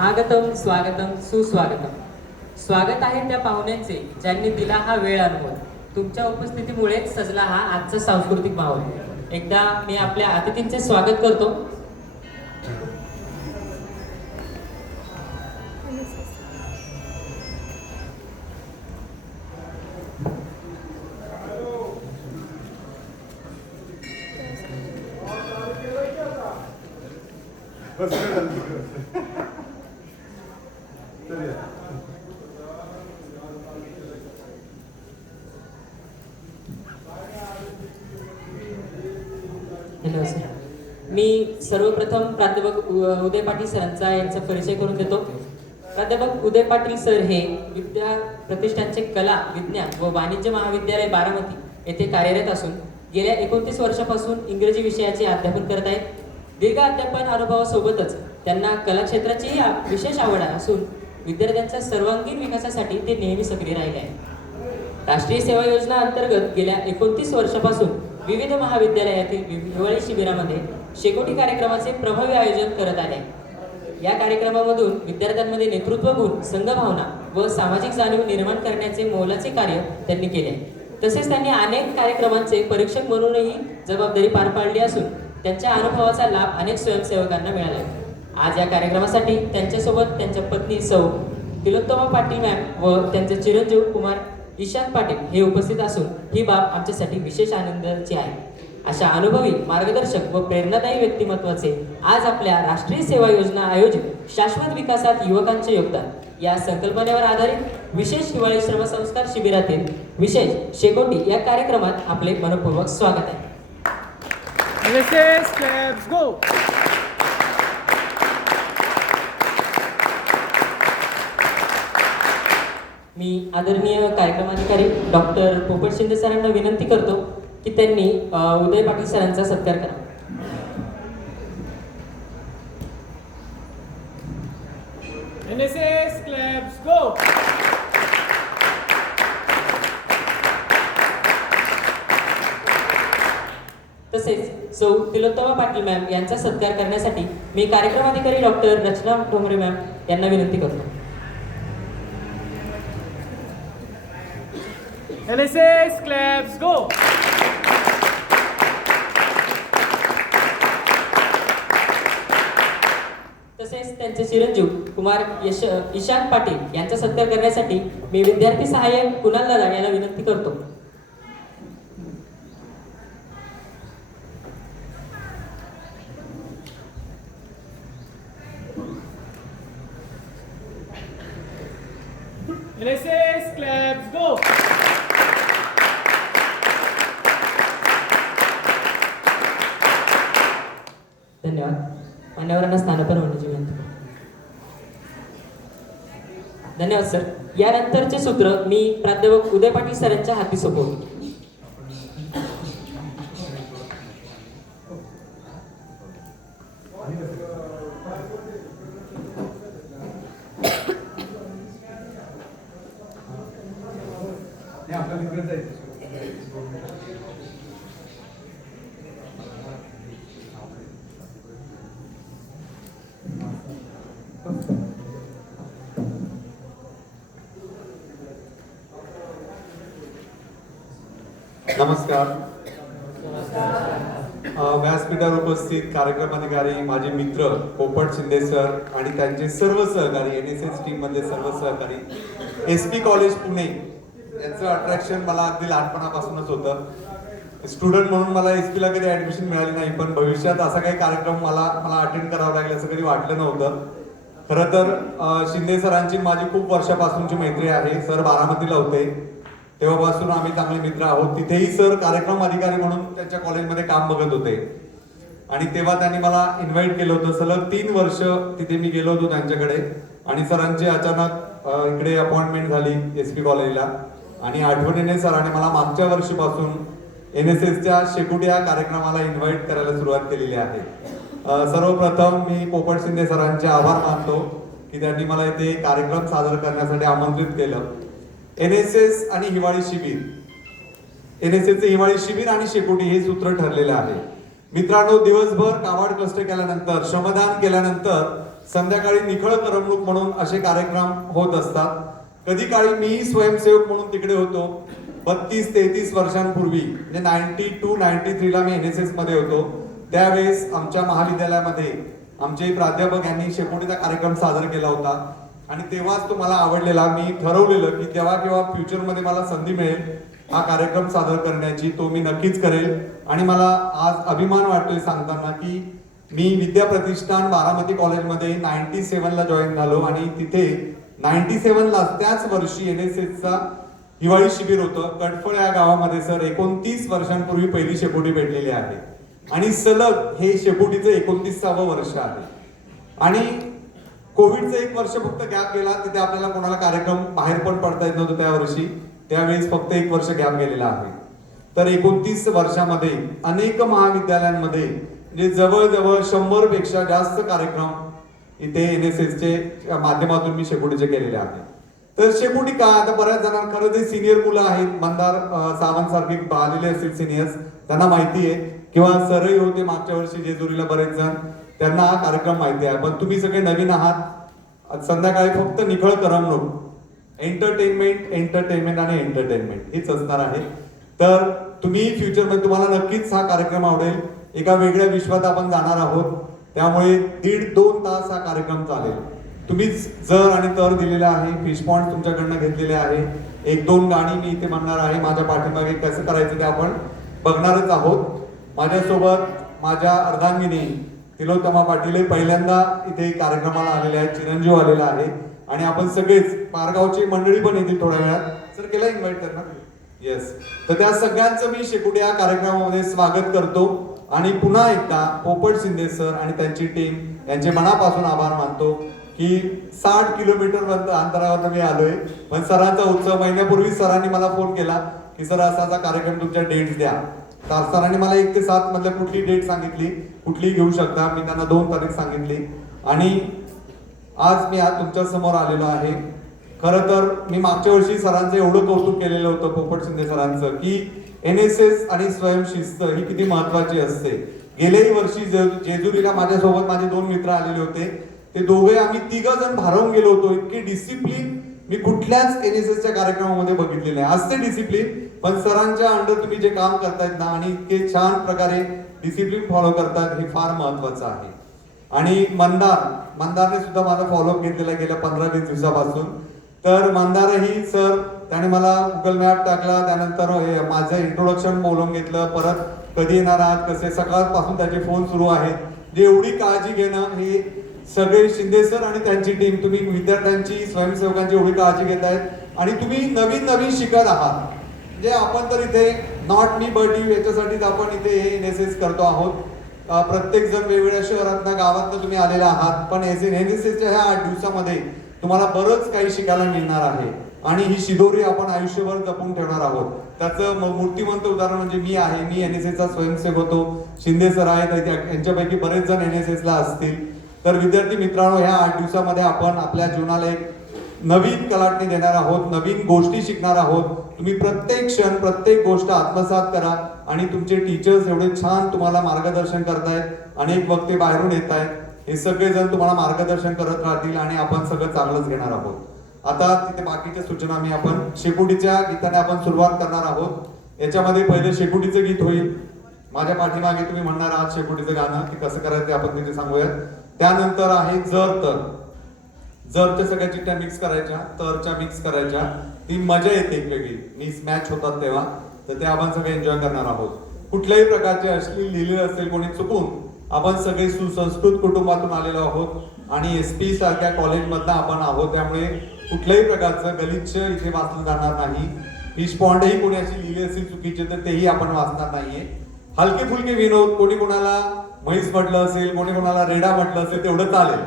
आगतम स्वागतम सुस्वागतम. स्वागत आहे त्या पाहुण्यांचे ज्यांनी दिला हा वेळ अनुभव. तुमच्या उपस्थितीमुळे सजला हा आजचा सांस्कृतिक माहोल. एकदा मी आपल्या अतिथींचे स्वागत करतो. हॅलो सर, मी सर्वप्रथम प्राध्यापक उदय पाटील सरांचा यांचा परिचय करून देतो. प्राध्यापक उदय पाटील सर हे विद्या प्रतिष्ठानचे कला विज्ञान व वाणिज्य महाविद्यालय बारामती येथे कार्यरत असून गेल्या 29 वर्षापासून इंग्रजी विषयाचे अध्यापन करत आहेत. दीर्घ अध्यापन अनुभवासोबतच त्यांना कला क्षेत्राचीही विशेष आवड असून विद्यार्थ्यांच्या सर्वांगीण विकासासाठी ते नेहमी सक्रिय राहिले आहेत. राष्ट्रीय सेवा योजना अंतर्गत गेल्या 29 वर्षापासून विविध महाविद्यालयातील हिवाळी शिबिरामध्ये शेकोटी कार्यक्रमाचे प्रभावी आयोजन करत आले. या कार्यक्रमामधून विद्यार्थ्यांमध्ये नेतृत्व गुण, संघभावना व सामाजिक जाणीव निर्माण करण्याचे मोलाचे कार्य त्यांनी केले. तसेच त्यांनी अनेक कार्यक्रमांचे परीक्षक म्हणूनही जबाबदारी पार पाडली असून त्यांच्या अनुभवाचा लाभ अनेक स्वयंसेवकांना मिळाला. आज या कार्यक्रमासाठी त्यांच्यासोबत त्यांच्या पत्नी सौ तिलोत्तमा पाटील मॅम व त्यांचे चिरंजीव कुमार ईशान पाटील हे उपस्थित असून ही बाब आमच्यासाठी विशेष आनंदाची आहे. अशा अनुभवी मार्गदर्शक व प्रेरणादायी व्यक्तिमत्वाचे आज आपल्या राष्ट्रीय सेवा योजना आयोजित शाश्वत विकासात युवकांचे योगदान या संकल्पनेवर आधारित विशेष हिवाळी श्रमसंस्कार शिबिरातील विशेष शेकोटी या कार्यक्रमात आपले मनपूर्वक स्वागत आहे. मी आदरणीय कार्यक्रमाधिकारी डॉक्टर पोपट शिंदे सरांना विनंती करतो की त्यांनी उदय पाटील सरांचा सत्कार करा. NSS claps go. तसेच सौ तिलोत्तमा पाटील मॅम यांचा सत्कार करण्यासाठी मी कार्यक्रमाधिकारी डॉक्टर रचना ठोंबरे मॅम यांना विनंती करतो. NSS claps go. तसेच त्यांचे चिरंजीव कुमार ईशान पाटील यांचा सत्कार करण्यासाठी मी विद्यार्थी सहाय्यक कुणाल दादा यांना विनंती करतो. NSS claps go. धन्यवाद. मान्यवरांना स्थानापन्न होण्याची विनंती. धन्यवाद सर. यानंतरचे सूत्र मी प्राध्यापक उदय पाटील सरांच्या हाती सोपवतो. नमस्कार. व्यासपीठावर उपस्थित कार्यक्रमाधिकारी, माझे मित्र पोपट शिंदे सर आणि त्यांचे सर्व सहकारी, NSS टीम मधले सर्व सहकारी, SP कॉलेज पुणे यांचं अट्रॅक्शन मला अगदी लहानपणापासूनच होतं. स्टुडंट म्हणून मला SP ला कधी ऍडमिशन मिळाली नाही, पण भविष्यात असा काही कार्यक्रम मला अटेंड करावा लागेल असं कधी वाटलं नव्हतं. खरं तर शिंदे सरांची माझी खूप वर्षापासूनची मैत्री आहे. सर बारामतीला होते तेव्हापासून आम्ही चांगले मित्र आहोत. तिथेही सर कार्यक्रम अधिकारी म्हणून त्यांच्या कॉलेजमध्ये काम बघत होते आणि तेव्हा त्यांनी मला इन्व्हाइट केलं होतं. सलग 3 वर्ष तिथे मी गेलो होतो त्यांच्याकडे आणि सरांची अचानक इकडे अपॉइंटमेंट झाली SP कॉलेजला आणि आठवणीने सरांनी मला मागच्या वर्षीपासून NSSच्या शेकोटी या कार्यक्रमाला इन्व्हाइट करायला सुरुवात केलेली आहे. सर्वप्रथम मी पोपट शिंदे सरांचे आभार मानतो की त्यांनी मला इथे कार्यक्रम सादर करण्यासाठी आमंत्रित केलं. NSS आणि हिवाळी शिबिर, NSSचे हिवाळी शिबिर आणि शेकोटी हे सूत्र ठरलेलं आहे. मित्रांनो, दिवसभर काबाड कष्ट केल्यानंतर, श्रमदान केल्यानंतर संध्याकाळी निखळ करमणूक म्हणून असे कार्यक्रम होत असतात. कधी काळी मी स्वयंसेवक म्हणून तिकडे होतो. 32-33 वर्षांपूर्वी म्हणजे 92-93 ला मी NSS मध्ये होतो. त्यावेळेस आमच्या महाविद्यालयामध्ये आमचे प्राध्यापक यांनी शेकोटीचा कार्यक्रम सादर केला होता आणि तेव्हाच तो मला आवडलेला. मी ठरवलेलं की जेव्हा केव्हा फ्युचरमध्ये मला संधी मिळेल हा कार्यक्रम सादर करण्याची तो मी नक्कीच करेल. आणि मला आज अभिमान वाटतोय सांगताना की मी विद्या प्रतिष्ठान बारामती कॉलेजमध्ये 97 ला जॉईन झालो आणि तिथे 97 ला त्याच वर्षी NSSचा हिवाळी शिबिर होतं. कडफळ या गावामध्ये सर 29 वर्षांपूर्वी पहिली शेकोटी भेटलेली आहे आणि सलग हे शेकोटीचं 29वे वर्ष आहे. आणि कोविडचं 1 वर्ष फक्त गॅप गेला. तिथे आपल्याला कोणाला कार्यक्रम बाहेर पण पडता येत नव्हतं त्या वर्षी. त्यावेळेस फक्त 1 वर्ष गॅप गेलेला आहे. तर 29 वर्षामध्ये अनेक महाविद्यालयांमध्ये म्हणजे जवळजवळ 100 पेक्षा जास्त कार्यक्रम इथे NSSचे माध्यमातून मी शेकोटीचे केलेले आहेत. तर शेकोटी का आता बऱ्याच जणांना खरं ते सिनियर मुलं आहेत, मंदार सावंत सारखे आलेले असतील सिनियर्स, त्यांना माहिती आहे किंवा सरही होते मागच्या वर्षी जेजुरीला बरेच जण, त्यांना हा कार्यक्रम माहिती आहे. पण तुम्ही सगळे नवीन आहात. संध्याकाळी फक्त निखळ करमणूक, एंटरटेनमेंट आणि एंटरटेनमेंट हेच असणार आहे. तर तुम्ही फ्युचरमध्ये तुम्हाला नक्कीच हा कार्यक्रम आवडेल. एका वेगळ्या विश्वात आपण जाणार आहोत. त्यामुळे 1.5-2 तास हा कार्यक्रम चालेल. तुम्हीच जर आणि तर दिलेला आहे. फिश पॉइंट तुमच्याकडनं घेतलेले आहे. 1-2 गाणी मी इथे म्हणणार आहे. माझ्या पाठीमागे कसं करायचं ते आपण बघणारच आहोत. माझ्यासोबत माझ्या अर्धांगिनी तिलोत्तमा पाटील पहिल्यांदा इथे कार्यक्रमाला आलेले आहेत. चिरंजीव आलेला आहे आणि आपण सगळेच पारगावची मंडळी पण येतील थोड्या वेळात. सर केला इन्व्हाइट त्यांना? येस. तर त्या सगळ्यांचं मी शेकोटी या कार्यक्रमामध्ये स्वागत करतो आणि पुन्हा एकदा पोपट शिंदे सर आणि त्यांची टीम यांचे मनापासून आभार मानतो की 60 किलोमीटर अंतरावर मी आलोय. पण सरांचा उत्सव महिन्यापूर्वी सरांनी मला फोन केला की सर असाचा कार्यक्रम तुमच्या डेट्स द्या. तर सरांनी मला 1 ते 7 मधल्या कुठली डेट सांगितली, कुठली घेऊ शकता. मी त्यांना 2 तारीख सांगितली आणि आज मी आज तुमच्या समोर आलेलो आहे. खरं तर मी मागच्या वर्षी सरांचं एवढं कौतुक केलेलं होतं पोपट शिंदे सरांचं की NSS आणि स्वयंशिस्त ही किती महत्वाची असते. गेल्याही वर्षी जेजुरीला माझ्यासोबत माझे 2 मित्र आलेले होते. ते दोघे आम्ही 3 जण भारावून गेलो होतो. इतकी डिसिप्लिन मी कुठल्याच NSSच्या कार्यक्रमामध्ये बघितलेले आहे. असते डिसिप्लिन, पण सरांच्या अंडर तुम्ही जे काम करतायत ना आणि इतके छान प्रकारे डिसिप्लिन फॉलो करतात हे फार महत्वाचं आहे. आणि मंदारने सुद्धा माझा फॉलोअप घेतलेला गेल्या 15-20 दिवसापासून. तर मंदारही सर त्याने मला गुगल मॅप टाकला, त्यानंतर माझं इंट्रोडक्शन बोलवून घेतलं. परत कधी येणार आहात, कसे, सकाळपासून त्याचे फोन सुरू आहेत. जे एवढी काळजी घेणं हे सगळे शिंदे सर आणि त्यांची टीम, तुम्ही विद्यार्थ्यांची स्वयंसेवकांची एवढी काळजी घेत आहेत आणि तुम्ही नवीन शिकत आहात. म्हणजे आपण तर इथे नॉट मी बट यू याच्यासाठीच आपण इथे हे NSS करतो आहोत. प्रत्येक जण वेगवेगळ्या शहरातनं गावातनं तुम्ही आलेला आहात. पण NSSच्या ह्या 8 दिवसामध्ये तुम्हाला बरंच काही शिकायला मिळणार आहे आणि ही शिदोरी आपण आयुष्यभर जपून ठेवणार आहोत. त्याचं मूर्तिमंत उदाहरण म्हणजे मी आहे. मी NSSचा स्वयंसेवक होतो. शिंदे सर आहेत, यांच्यापैकी बरेच जण NSSला असतील. तर विद्यार्थी मित्रांनो, ह्या 8 दिवसामध्ये आपण आपल्या जीवनाला एक नवीन कलाटणी देणार आहोत, नवीन गोष्टी शिकणार आहोत. तुम्ही प्रत्येक क्षण प्रत्येक गोष्ट आत्मसात करा आणि तुमचे टीचर्स एवढे छान तुम्हाला मार्गदर्शन करतायत. अनेक वक्ते बाहेरून येत आहेत. हे सगळेजण तुम्हाला मार्गदर्शन करत राहतील आणि आपण सगळं चांगलंच घेणार आहोत. आता तिथे बाकीच्या सूचना मी आपण शेकोटीच्या गीताने आपण सुरुवात करणार आहोत. याच्यामध्ये पहिलं शेकोटीचं गीत होईल. माझ्या पाठीमागे तुम्ही म्हणणार आहात शेकोटीचं गाणं की कसं करायचं ते आपण तिथे सांगूयात. त्यानंतर आहे जर तर. जरच्या सगळ्या चिठ्ठ्या मिक्स करायच्या, तरच्या मिक्स करायच्या. ती मजा येते एक वेगळी. मिस मॅच होतात तेव्हा. तर ते आपण सगळे एन्जॉय करणार आहोत. कुठल्याही प्रकारचे अश्लील लिहिले असेल कोणी चुकून, आपण सगळे सुसंस्कृत कुटुंबातून आलेलो आहोत आणि SP सारख्या कॉलेजमधनं आपण आहोत. त्यामुळे कुठल्याही प्रकारचं गलिच्छ इथे वाचलं जाणार नाही. फिश पॉन्डही कोणी अशी लिहिली असेल चुकीचे तर तेही आपण वाचणार नाहीये. हलके फुलके विनोद, कोणी कोणाला म्हैस म्हटलं असेल, कोणी कोणाला रेडा म्हटलं असेल तेवढं चालेल.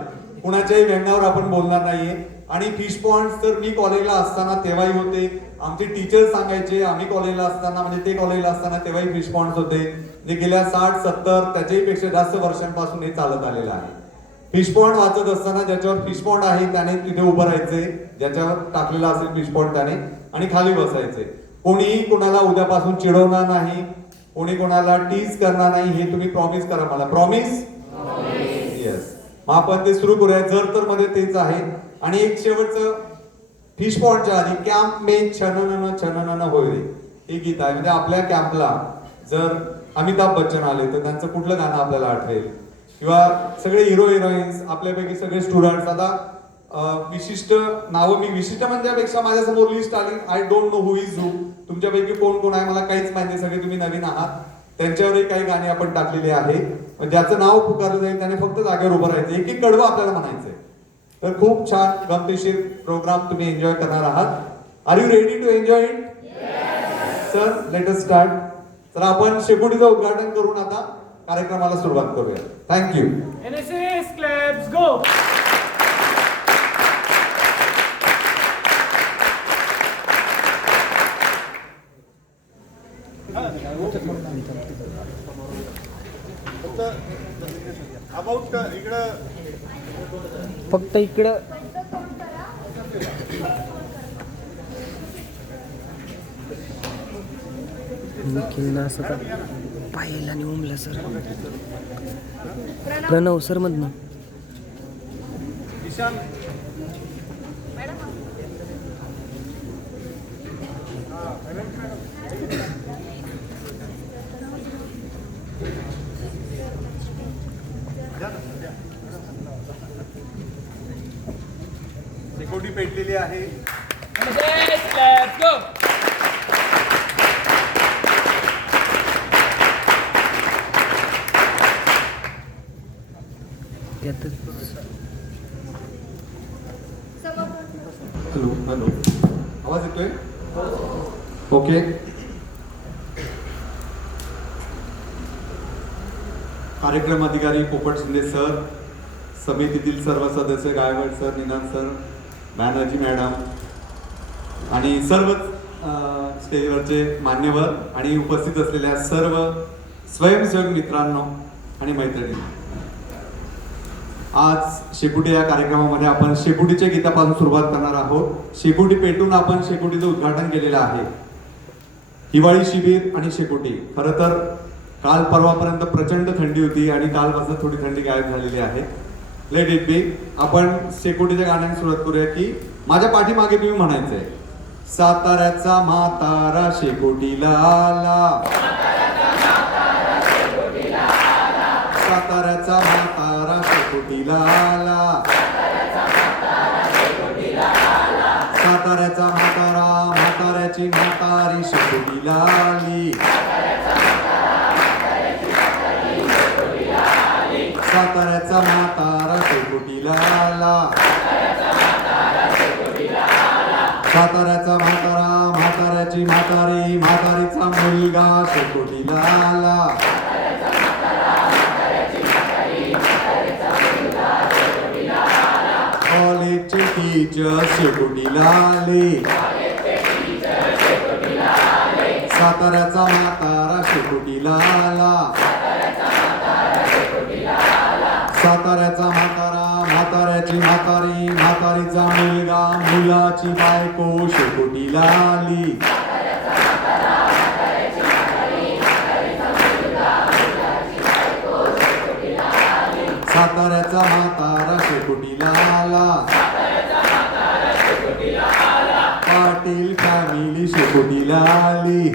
कुणाच्याही व्यंगावर आपण बोलणार नाहीये. आणि फिश पॉइंट्स तर मी कॉलेजला असताना तेव्हाही होते. आमचे टीचर सांगायचे, आम्ही कॉलेजला असताना म्हणजे ते कॉलेजला असताना तेव्हाही फिश पॉइंट्स होते. जे गेल्या 60-70 त्याच्याही पेक्षा जास्त वर्षांपासून हे चालत आलेलं आहे. फिश पॉइंट वाचत असताना ज्याच्यावर फिश पॉइंट आहे त्याने तिथे उभं राहायचे, ज्याच्यावर टाकलेला असेल फिश पॉइंट त्याने, आणि खाली बसायचे. कोणीही कोणाला उद्यापासून चिडवणार नाही, कोणी कोणाला टीज करणार नाही. हे तुम्ही प्रॉमिस करा मला. प्रॉमिस? येस. मग आपण ते सुरू करूया. जर तर मध्ये तेच आहे. आणि एक शेवटचं फिश पॉइंटच्या आधी कॅम्प में छननन छननन होय रे हे गीत आहे. म्हणजे आपल्या कॅम्पला जर अमिताभ बच्चन आले तर त्यांचं कुठलं गाणं आपल्याला आठवेल, किंवा सगळे हिरो हिरोईन्स आपल्यापैकी सगळे स्टुडंट्स. आता विशिष्ट नावं मी विशिष्ट म्हणण्यापेक्षा माझ्या समोर लिस्ट आली. I don't know who is who. तुमच्यापैकी कोण कोण आहे मला काहीच माहिती नाही, सगळे तुम्ही नवीन आहात. त्यांच्यावरही काही गाणी आपण टाकलेली आहे. ज्याचं नाव पुकारलं जाईल त्याने फक्त जागेवर उभं राहायचं, एक एक कडवं आपल्याला म्हणायचंय. तर खूप छान गमतीशीर प्रोग्राम तुम्ही एन्जॉय करणार आहात. Are you ready to enjoy it? Sir let us start. तर आपण शेकोटीचं उद्घाटन करून आता कार्यक्रमाला सुरुवात करूया. Thank you. NSS claps go. About इकडं फक्त इकडं निखिल असं का पाहिला आणि उमला सर प्रणव सर मधनं ईशान शेकोटी पेटलेली आहे. NSS claps go. त्यातच हॅलो हॅलो, आवाज येतोय? ओके. कार्यक्रम अधिकारी पोपट शिंदे सर, समितीतील सर्व सदस्य Gaywad sir, Ninad sir, Banerjee madam आणि सर्वच स्टेजवरचे मान्यवर आणि उपस्थित असलेल्या सर्व स्वयंसेवक मित्रांनो आणि मैत्रिणी, आज शेकोटी या कार्यक्रमामध्ये आपण शेकोटीच्या गीतापासून सुरुवात करणार आहोत. शेकोटी पेटून आपण शेकोटीचं उद्घाटन केलेलं आहे. हिवाळी शिबिर आणि शेकोटी. खरं तर काल परवापर्यंत प्रचंड थंडी होती आणि कालपासून थोडी थंडी गायब झालेली आहे. Let it be. आपण शेकोटीच्या गाण्याने सुरुवात करूया की माझ्या पाठीमागे तुम्ही म्हणायचंय, साताऱ्याचा म्हातारा शेकोटीला आला, साताऱ्याचा म्हातारा शेकोटीला आला, साताऱ्याचा म्हातारा म्हाताऱ्याची म्हातारी शेकोटीला आली, साताऱ्याचा म्हातारा शेकोटीला आला, साताऱ्याचा म्हातारा म्हाताऱ्याची म्हातारी म्हातारीचा मुलगा शेकोटीला आला, कॉलेजचे टीचर शेकोटीला आले, साताऱ्याचा म्हातारा शेकोटीला आला, साताऱ्याचा म्हातारा म्हाताऱ्याची म्हातारी म्हातारीचा मुलगा मुलाची बायको शेकोटीला आली, साताऱ्याचा म्हातारा शेकोटीला आला, पाटील फॅमिली शेकोटीला आली,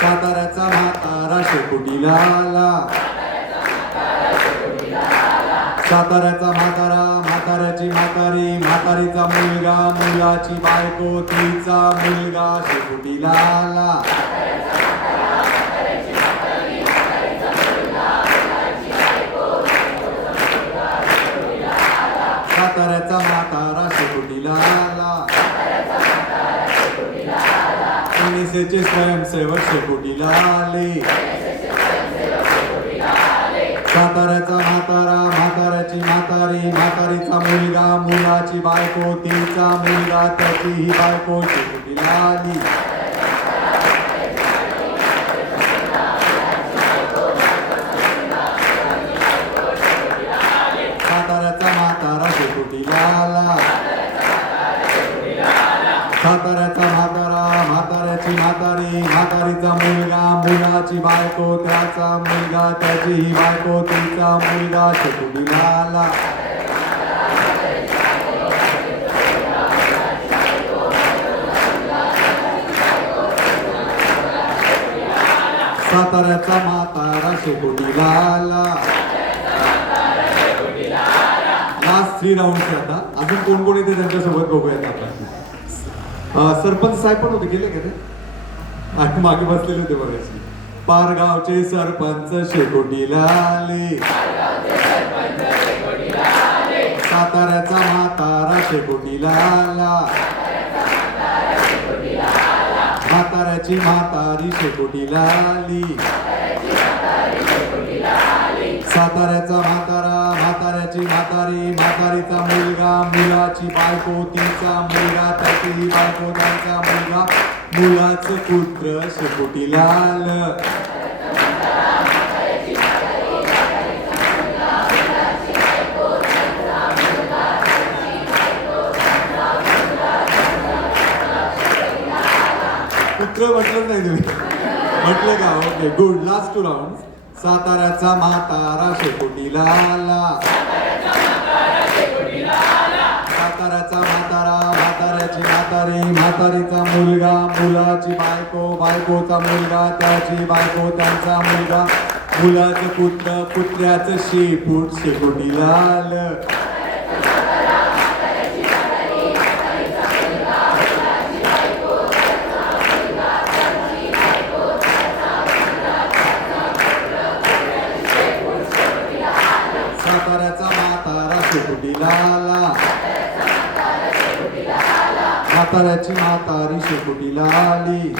साताऱ्याचा म्हातारा शेकोटीला आला, साताऱ्याचा म्हातारा म्हाताऱ्याची म्हातारी म्हातारीचा मुलगा मुलाची बायको तिचा मुलगा शेकोटीला आला, साताऱ्याचा म्हातारा शेकोटीला आला, NSSचे स्वयंसेवक शेकोटीला आले, साताऱ्याचा म्हातारा म्हाताऱ्याची म्हातारी म्हातारीचा मुलगा मुलाची बायको तिचा मुलगा त्याचीही बायको शेकोटीला आली, साताऱ्याचा म्हातारा शेकोटीला आला, साताऱ्याचा म्हातारा म्हाताऱ्याची म्हातारी म्हातारीचा मुलगा मुलाची मुलाची बायको त्याचा मुलगा त्याची ही बायको तिचा मुलगा शेकोटीला आला. साताऱ्याचा म्हातारा शेकोटीला आला. लास्ट 3 राऊंड आता अजून कोण कोण येते त्यांच्यासोबत बघूयात आपण. सरपंच साहेब पण होते, गेले का ते? आणि मागे बसलेले होते बघायचे. पारगावचे सरपंच शेकोटीला आले. साताऱ्याचा म्हातारा शेकोटीला आला. म्हाताऱ्याची म्हातारी शेकोटीला आली. साताऱ्याचा म्हातारा म्हाताऱ्याची म्हातारी म्हातारीचा मुलगा मुलाची बायको तिचा मुलगा त्याची बायको त्यांचा मुलगा मुलाचं पुत्र शेकोटीला आलं. पुत्र म्हटलं नाही तुम्ही, म्हटलं का? Okay good. Last 2 round. साताऱ्याचा म्हातारा शेकोटीला आला. साताऱ्याचा म्हातारा म्हाताऱ्याची म्हातारी म्हातारीचा मुलगा मुलाची बायको बायकोचा मुलगा त्याची बायको त्यांचा मुलगा मुलाचं पुत्र पुत्र्याचं शेपूट शेकोटीला आलं. साताऱ्याचा म्हातारा शेकोटीला आला. म्हाताऱ्याची म्हातारी शेकोटीला आली.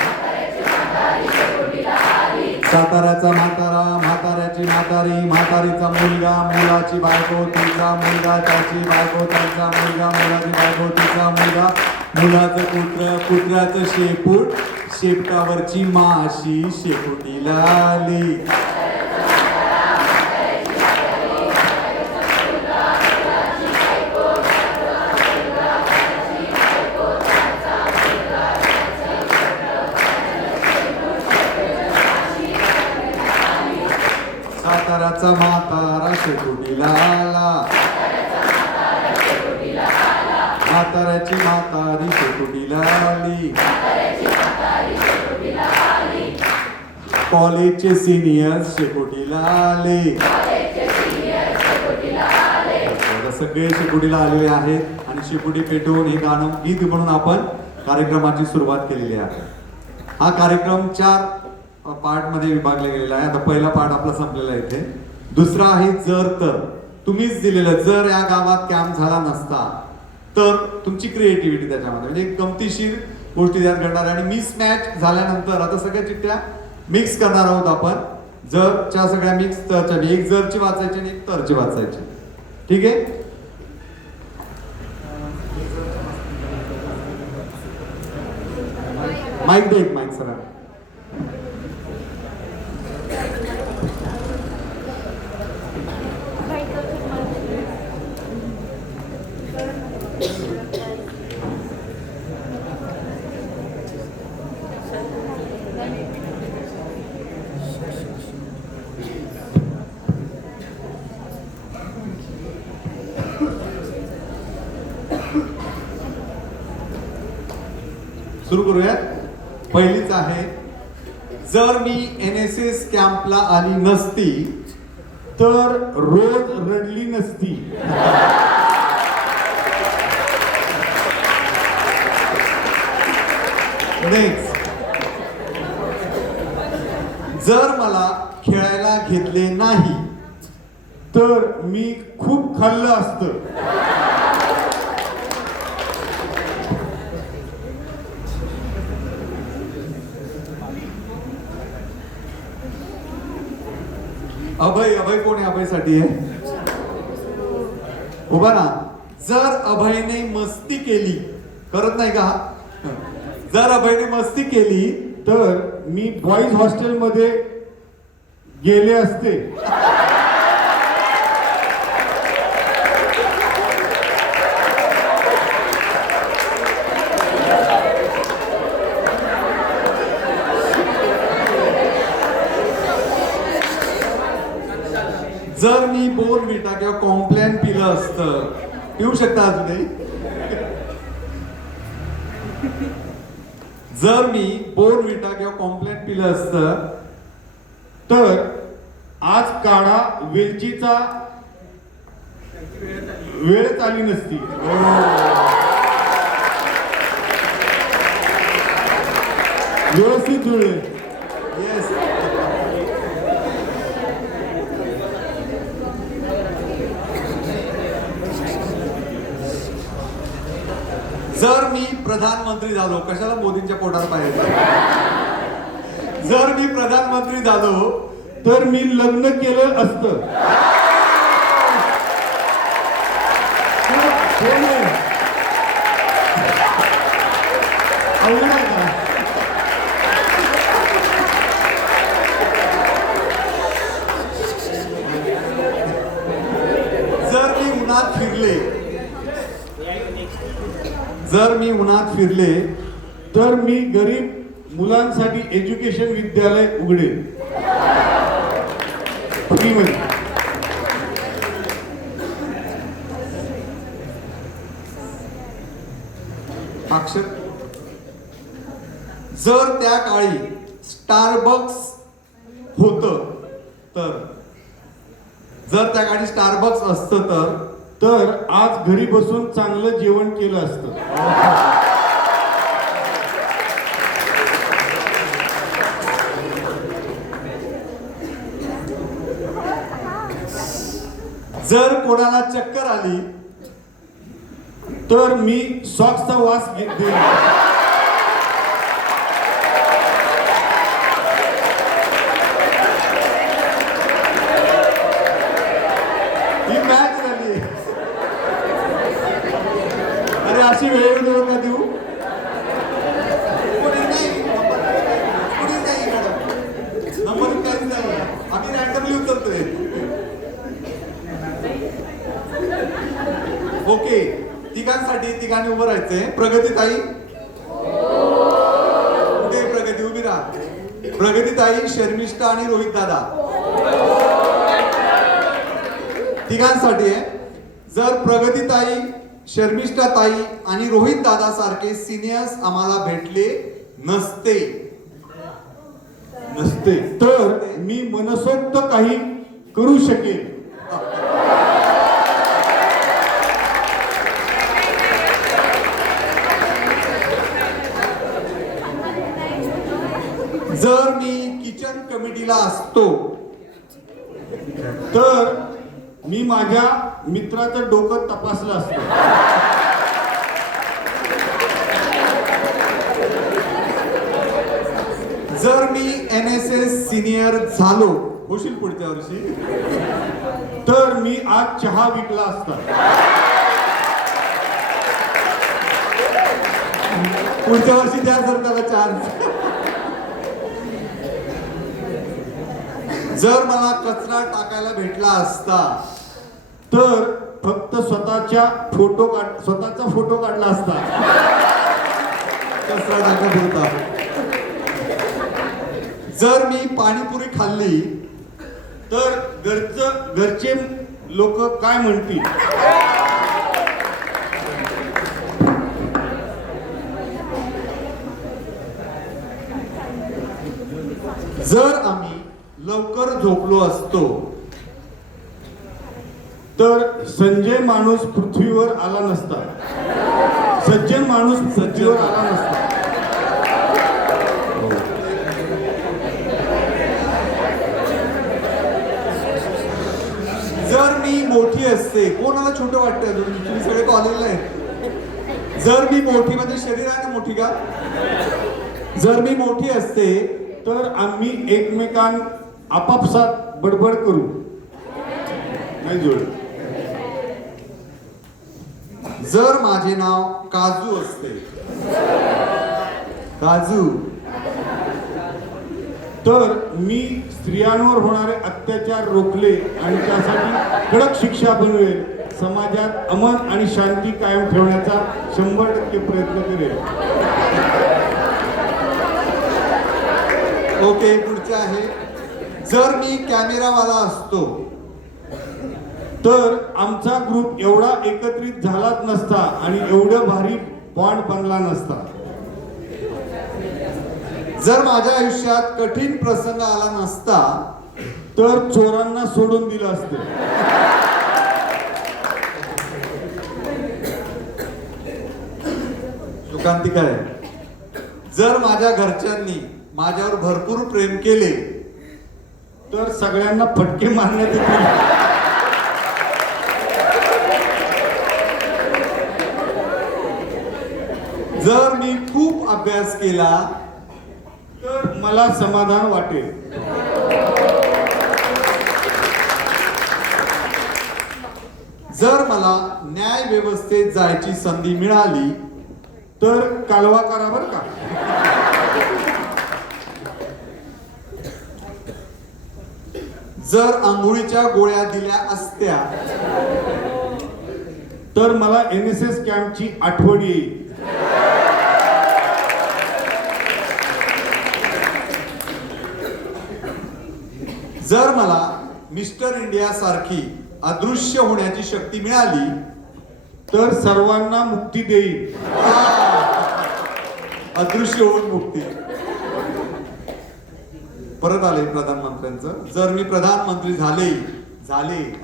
साताऱ्याचा म्हातारा म्हाताऱ्याची म्हातारी म्हातारीचा मुलगा मुलाची बायको तिचा मुलगा त्याची बायको त्यांचा मुलगा मुलाची बायको तिचा मुलगा मुलाचं पुत्र पुत्र्याचं शेपूट शेपटावरची माशी शेकोटीला आली. साताऱ्याचा म्हातारा शेकोटीला आला. म्हाताऱ्याची म्हातारी शेकोटीला आली. कॉलेजचे सिनियर्स शेकोटीला आले. आता सगळे शेकोटीला आलेले आहेत आणि शेकोटी पेटवून हे गाणं गीत म्हणून आपण कार्यक्रमाची सुरुवात केलेली आहे. हा कार्यक्रम 4 पार्ट मध्ये विभागला गेलेला आहे. आता पहिला पार्ट आपला संपलेला आहे इथे. दुसरा आहे जर तर. तुम्हीच दिलेलं जर या गावात कॅम्प झाला नसता तर तुमची क्रिएटिव्हिटी त्याच्यामध्ये म्हणजे एक गमतीशीर गोष्टी त्यात घडणार. आणि मिस मॅच झाल्यानंतर आता सगळ्या चिठ्ठ्या मिक्स करणार आहोत आपण. जरच्या सगळ्या मिक्स तरच्या एक जरची वाचायची आणि एक तरची वाचायची. ठीक आहे. माईक दे एक माईक सर. सुरू करूया. पहिलीच आहे. जर मी NSS कॅम्पला आली नसती तर रोज रडली नसती. नेक्स्ट. जर मला खेळायला घेतले नाही तर मी खूप खाल्लं असतं. अभय. अभय कोण आहे? अभयसाठी आहे. उभा ना. जर अभयने मस्ती केली, करत नाही का? जर अभयने मस्ती केली तर मी बॉईज हॉस्टेलमध्ये गेले असते. जर मी बोर्नव्हिटा किंवा कॉम्प्लॅन पिलं असतं, पिऊ शकता अजूनही. जर मी बोर्नव्हिटा किंवा कॉम्प्लॅन पिलं असतं तर आज काढा वेलचीचा वेळच आली नसती. व्यवस्थित जुळले. येस. जर मी प्रधानमंत्री झालो, कशाला मोदींच्या पोटात पाहिजे. जर मी प्रधानमंत्री झालो तर मी लग्न केलं असतं. अवघड आहे का? जर मी उन्हात फिरले, जर मी उन्हात फिरले तर मी गरीब मुलांसाठी एज्युकेशन विद्यालय उघडेल. फ्रीमध्ये. अक्षर. जर त्या काळी स्टारबक्स होतं तर, जर त्या काळी स्टारबक्स असतं तर आज घरी बसून चांगलं जेवण केलं असतं. जर कोणाला चक्कर आली तर मी सॉक्सचा वास देईन. ही मॅच झाली. अरे अशी वेळ देऊ का देऊ. कोणी नाही, कोणी नाही मॅडम. नंबर काहीच नाही, आम्ही रँडमली उचलतोय. ओके, तिघांसाठी तिघांनी उभं राहायचंय. प्रगतीताई, कुठे प्रगती, उभी राहा. प्रगतीताई, शर्मिष्ठा आणि रोहित दादा तिघांसाठी आहे. जर प्रगतीताई, शर्मिष्ठा ताई आणि रोहित दादा सारखे सिनियर्स आम्हाला भेटले नसते तर मी मनसोक्त काही करू शकेन. जर मी किचन कमिटीला असतो तर मी माझ्या मित्राचं डोकं तपासलं असतं. जर मी NSS सिनियर झालो, होशील पुढच्या वर्षी, तर मी आज चहा विकला असता. पुढच्या वर्षी द्या सर त्याला चान्स. जर मला कचरा टाकायला भेटला असता तर फक्त स्वतःचा फोटो काढला असता. कचरा टाकत होता. जर मी पाणीपुरी खाल्ली तर घरचे लोक काय म्हणतील. जर आम्ही लवकर झोपलो असतो तर संजय माणूस पृथ्वीवर आला नसता. सज्जन माणूस पृथ्वीवर आला नसता. जर मी मोठी असते, कोणाला छोटं वाटतं, तुम्ही सगळे कॉलेजला आहेत. जर मी मोठी म्हणजे शरीराने मोठी का, जर मी मोठी असते तर आम्ही एकमेकां आपापसात बडबड करू. नाही जोड. जर माझे नाव काजू असते, काजू, तर मी स्त्रियांवर होणारे अत्याचार रोखले आणि त्यासाठी कडक शिक्षा बनवेल. समाजात अमन आणि शांती कायम ठेवण्याचा 100% प्रयत्न करेल. ओके, पुढचे आहे. जर मी कॅमेरावाला असतो तर आमचा ग्रुप एवढा एकत्रित झालाच नसता आणि एवढं भारी बॉन्ड बनला नसता. जर माझ्या आयुष्यात कठीण प्रसंग आला नसता तर चोरांना सोडून दिलं असतं. शोकांतिका आहे. जर माझ्या घरच्यांनी माझ्यावर भरपूर प्रेम केले तर सगळ्यांना फटके मारण्यात येतील. जर मी खूप अभ्यास केला तर मला समाधान वाटेल. जर मला न्याय व्यवस्थेत जायची संधी मिळाली तर कालवा करा बर का. जर आंघोळीच्या गोळ्या दिल्या असत्या तर मला NSS कॅम्पची आठवण येईल. जर मला मिस्टर इंडिया सारखी अदृश्य होण्याची शक्ती मिळाली तर सर्वांना मुक्ती देईल. अदृश्य होऊन मुक्ती. परत आले प्रधानमंत्र्यांचं. जर मी प्रधानमंत्री झाले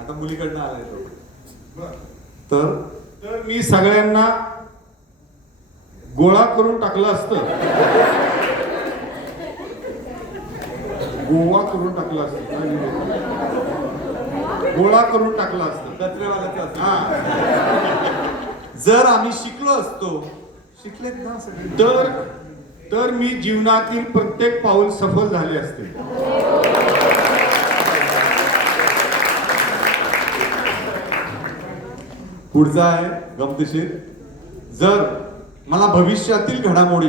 आता मुलीकडनं आलाय तो, तर मी सगळ्यांना गोळा करून टाकलं असतं. गोवा करून टाकलं असतं. काय लिहिलंय? गोळा करून टाकलं असतं. कचरेवाल्याचं असतं. हा. जर आम्ही शिकलो असतो, शिकलेत ना सगळे, तर मी जीवनातील प्रत्येक पाऊल सफल झाले असते. पुढचा आहे गमतीशीर. जर मला भविष्यातील घडामोडी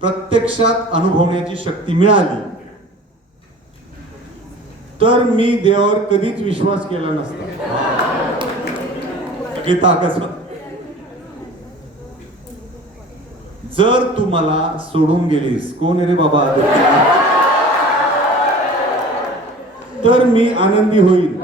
प्रत्यक्षात अनुभवण्याची शक्ती मिळाली तर मी देवावर कधीच विश्वास केला नसता. सगळी ताकद. जर तू मला सोडून गेलीस, कोण आहे रे बाबा, तर मी आनंदी होईल.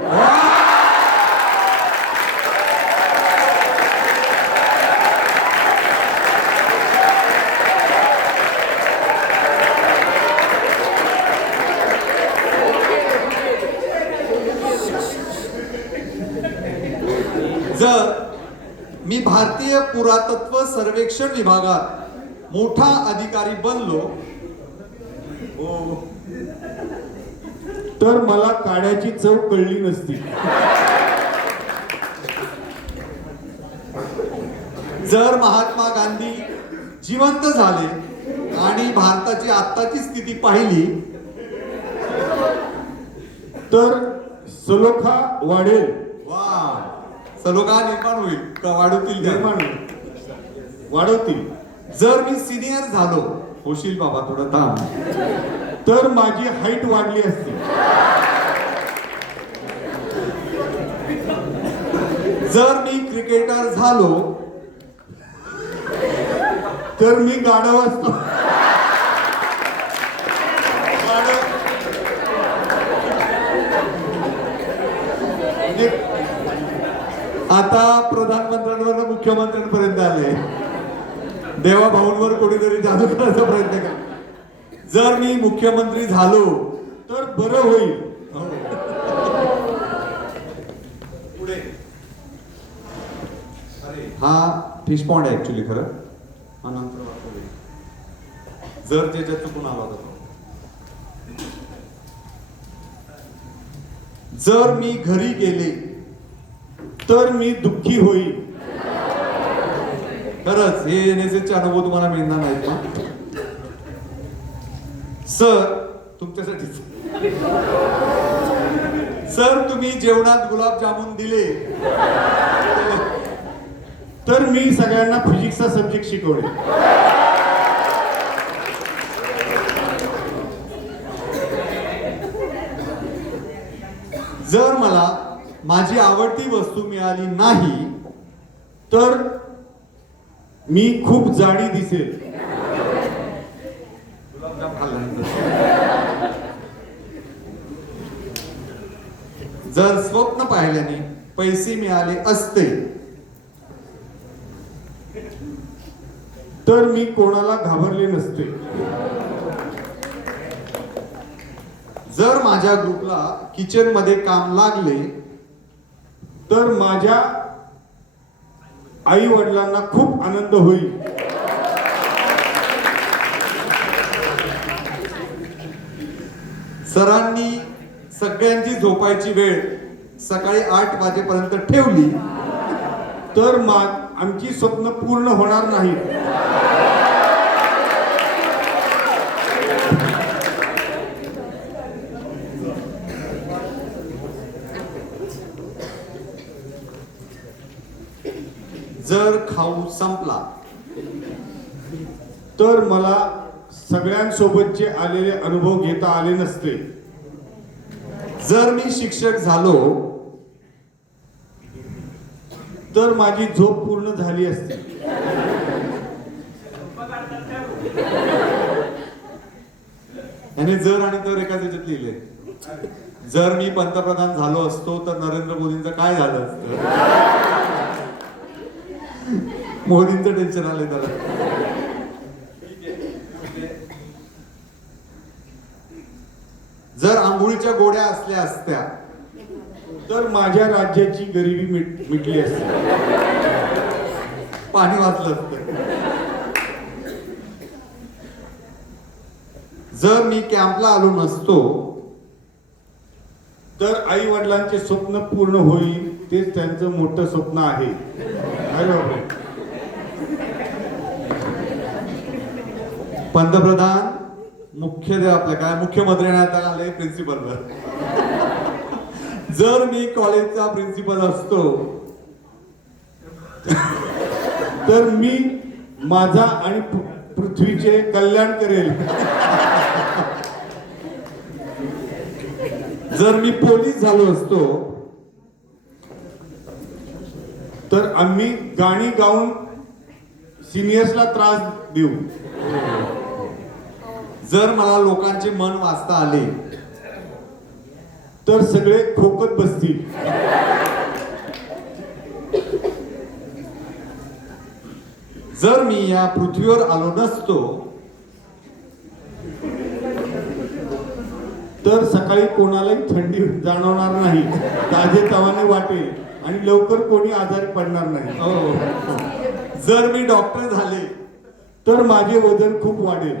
जर मी भारतीय पुरातत्व सर्वेक्षण विभागात मोठा अधिकारी बनलो तर मला काड्याची चव कळली नसती. जर महात्मा गांधी जिवंत झाले आणि भारताची आत्ताची स्थिती पाहिली तर सलोखा वाढेल. वा, सलोखा निर्माण होईल का वाढवतील त्या? वाढवतील. जर मी सिनियर झालो, होशील बाबा थोडं थांब, तर माझी हाईट वाढली असती. जर मी क्रिकेटर झालो तर मी गाढव असतो. म्हणजे आता प्रधानमंत्र्यांवर मुख्यमंत्र्यांपर्यंत आले. देवा भाऊंवर कोणीतरी जादू करायचा प्रयत्न करा. जर मी मुख्यमंत्री झालो तर बरं होईल. पुढे हा फिश पॉन्ड आहे ऍक्च्युली खरं. हा नंतर वाचवले. जर त्याच्यात चुकून आला होता तो. जर मी घरी गेले तर मी दुःखी होईल. खरंच हे NSSचे अनुभव तुम्हाला मिळणार नाहीत ना. सर तुमच्यासाठीच. सर तुम्ही जेवणात गुलाबजामुन दिले तर मी सगळ्यांना फिजिक्सचा सब्जेक्ट शिकवले. जर मला माझी आवडती वस्तू मिळाली नाही तर मी खूप जाडी दिसेल. गुलाबजाम खाल्ल्यानंतर. जर स्वप्न पाहिल्याने पैसे मिळाले असते तर मी कोणाला घाबरले नसते. जर माझ्या ग्रुपला किचन मध्ये काम लागले तर माझ्या आई वडिलांना खूप आनंद होईल. सरांनी सगळ्यांची झोपायची वेळ सकाळी 8 वाजेपर्यंत ठेवली तर आमची स्वप्न पूर्ण होणार नाही. जर खाऊ संपला तर मला सगळ्यांसोबतचे आलेले अनुभव घेता आले नसते. जर मी शिक्षक झालो तर माझी झोप पूर्ण झाली असती. याने जर आणि तर एकाच याच्यात लिहिले. जर मी पंतप्रधान झालो असतो तर नरेंद्र मोदींचं काय झालं असतं. मोदींचं टेन्शन आलंय त्याला. जर आंघोळीच्या गोड्या असल्या असत्या तर माझ्या राज्याची गरिबी मिटली असती. पाणी वाचलं असतं. जर मी कॅम्पला आलो नसतो तर आई वडिलांचे स्वप्न पूर्ण होईल. तेच त्यांचं मोठं स्वप्न आहे. काय बाबा? पंतप्रधान मुख्य आपल्या काय मुख्यमंत्र्यांना आता आले प्रिन्सिपलवर. जर मी कॉलेजचा प्रिन्सिपल असतो तर मी माझा आणि पृथ्वीचे कल्याण करेल. जर मी पोलीस झालो असतो तर आम्ही गाणी गाऊन सिनियर्सला त्रास देऊ. जर मला लोकांचे मन वाचता आले तर सगळे खोकत बसतील. जर मी या पृथ्वीवर आलो नसतो तर सकाळी कोणालाही थंडी जाणवणार नाही. ताजेतवाने वाटेल आणि लवकर कोणी आजारी पडणार नाही. हो. जर मी डॉक्टर झाले तर माझे वजन खूप वाढेल.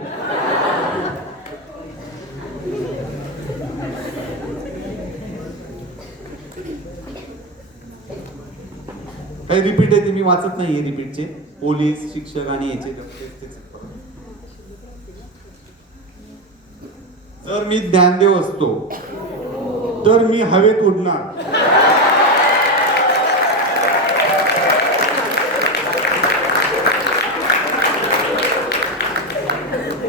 काही रिपीट आहे ते मी वाचत नाहीये. रिपीटचे पोलीस शिक्षक आणि याचे तेच. जर मी ज्ञानदेव असतो तर मी हवेत उडणार.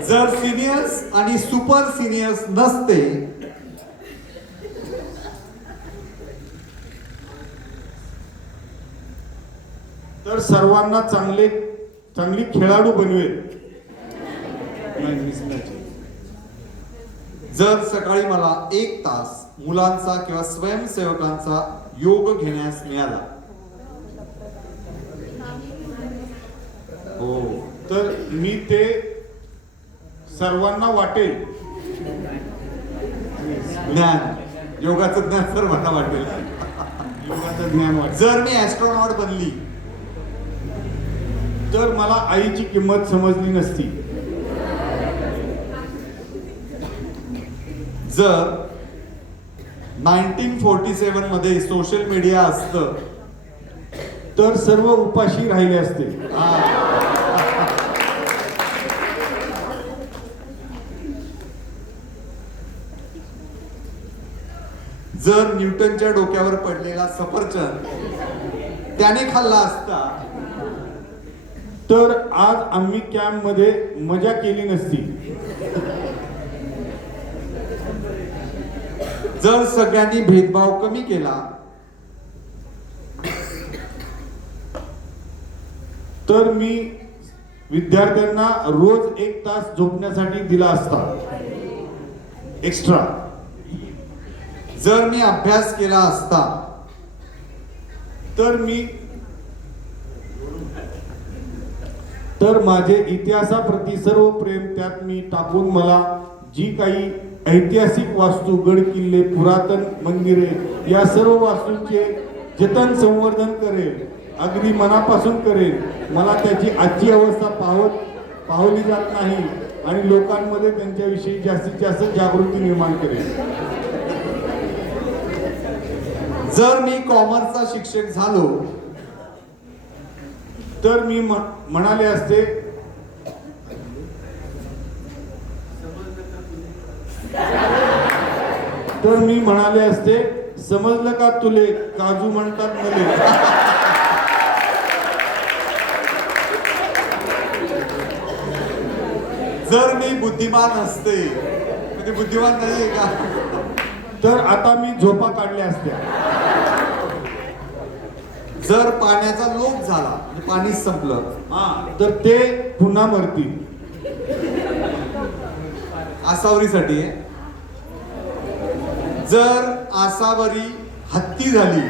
जर सिनियर्स आणि सुपर सिनियर्स नसते तर सर्वांना चांगली खेळाडू बनवेल. जर सकाळी मला 1 तास मुलांचा किंवा स्वयंसेवकांचा योग घेण्यास मिळाला हो तर मी ते सर्वांना वाटेल. ज्ञान योगाचं ज्ञान सर्वांना वाटेल. योगाचं ज्ञान वाटेल. जर मी ऍस्ट्रॉनॉट बनली तर मला आईची किंमत समजली नसती. जर 1947 मध्ये सोशल मीडिया असतं तर सर्व उपाशी राहिले असते. जर न्यूटनच्या डोक्यावर पडलेला सफरचंद त्याने खाल्ला असता तर आज आम्ही कॅम्प मध्ये मजा केली नसती. जर सगळ्यांनी भेदभाव कमी केला तर मी विद्यार्थ्यांना रोज 1 तास झोपण्यासाठी दिला असता एक्स्ट्रा. जर मी अभ्यास केला असता तर माझे इतिहासाप्रती सर्व प्रेम त्यात मी टाकून मला जी काही ऐतिहासिक वास्तू, गड किल्ले, पुरातन मंदिरे या सर्व वास्तूंचे जतन संवर्धन करेल, अगदी मनापासून करेल. मला त्याची आजची अवस्था पाहवली जात नाही आणि लोकांमध्ये त्यांच्याविषयी जास्तीत जास्त जागृती निर्माण करेल. जर मी कॉमर्सचा शिक्षक झालो तर मी म्हणाले असते, समजलं का तुले, काजू म्हणतात मले. जर मी बुद्धिमान असते, म्हणजे बुद्धिमान नाहीये का, तर आता मी झोपा काढल्या असत्या. जर पाण्याचा लोप झाला, म्हणजे पाणीच संपलं, तर ते पुन्हा मरतील. आसावरीसाठी आहे. जर आसावरी हत्ती झाली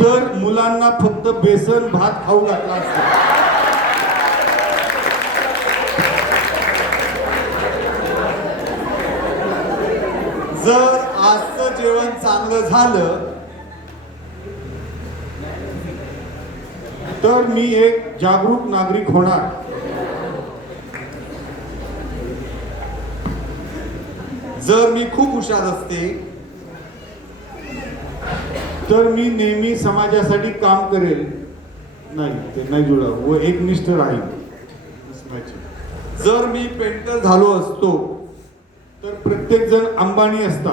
तर मुलांना फक्त बेसन भात खाऊ घातला असता. जर आजचं जेवण चांगलं झालं तर मी एक जागरूक नागरिक होणार. जर मी खूप हुशार असते तर मी नेहमी समाजासाठी काम करेल. नाही, ते नाही जुळा व एकनिष्ठ राहील. जर मी पेंटर झालो असतो तर प्रत्येक जण अंबानी असता.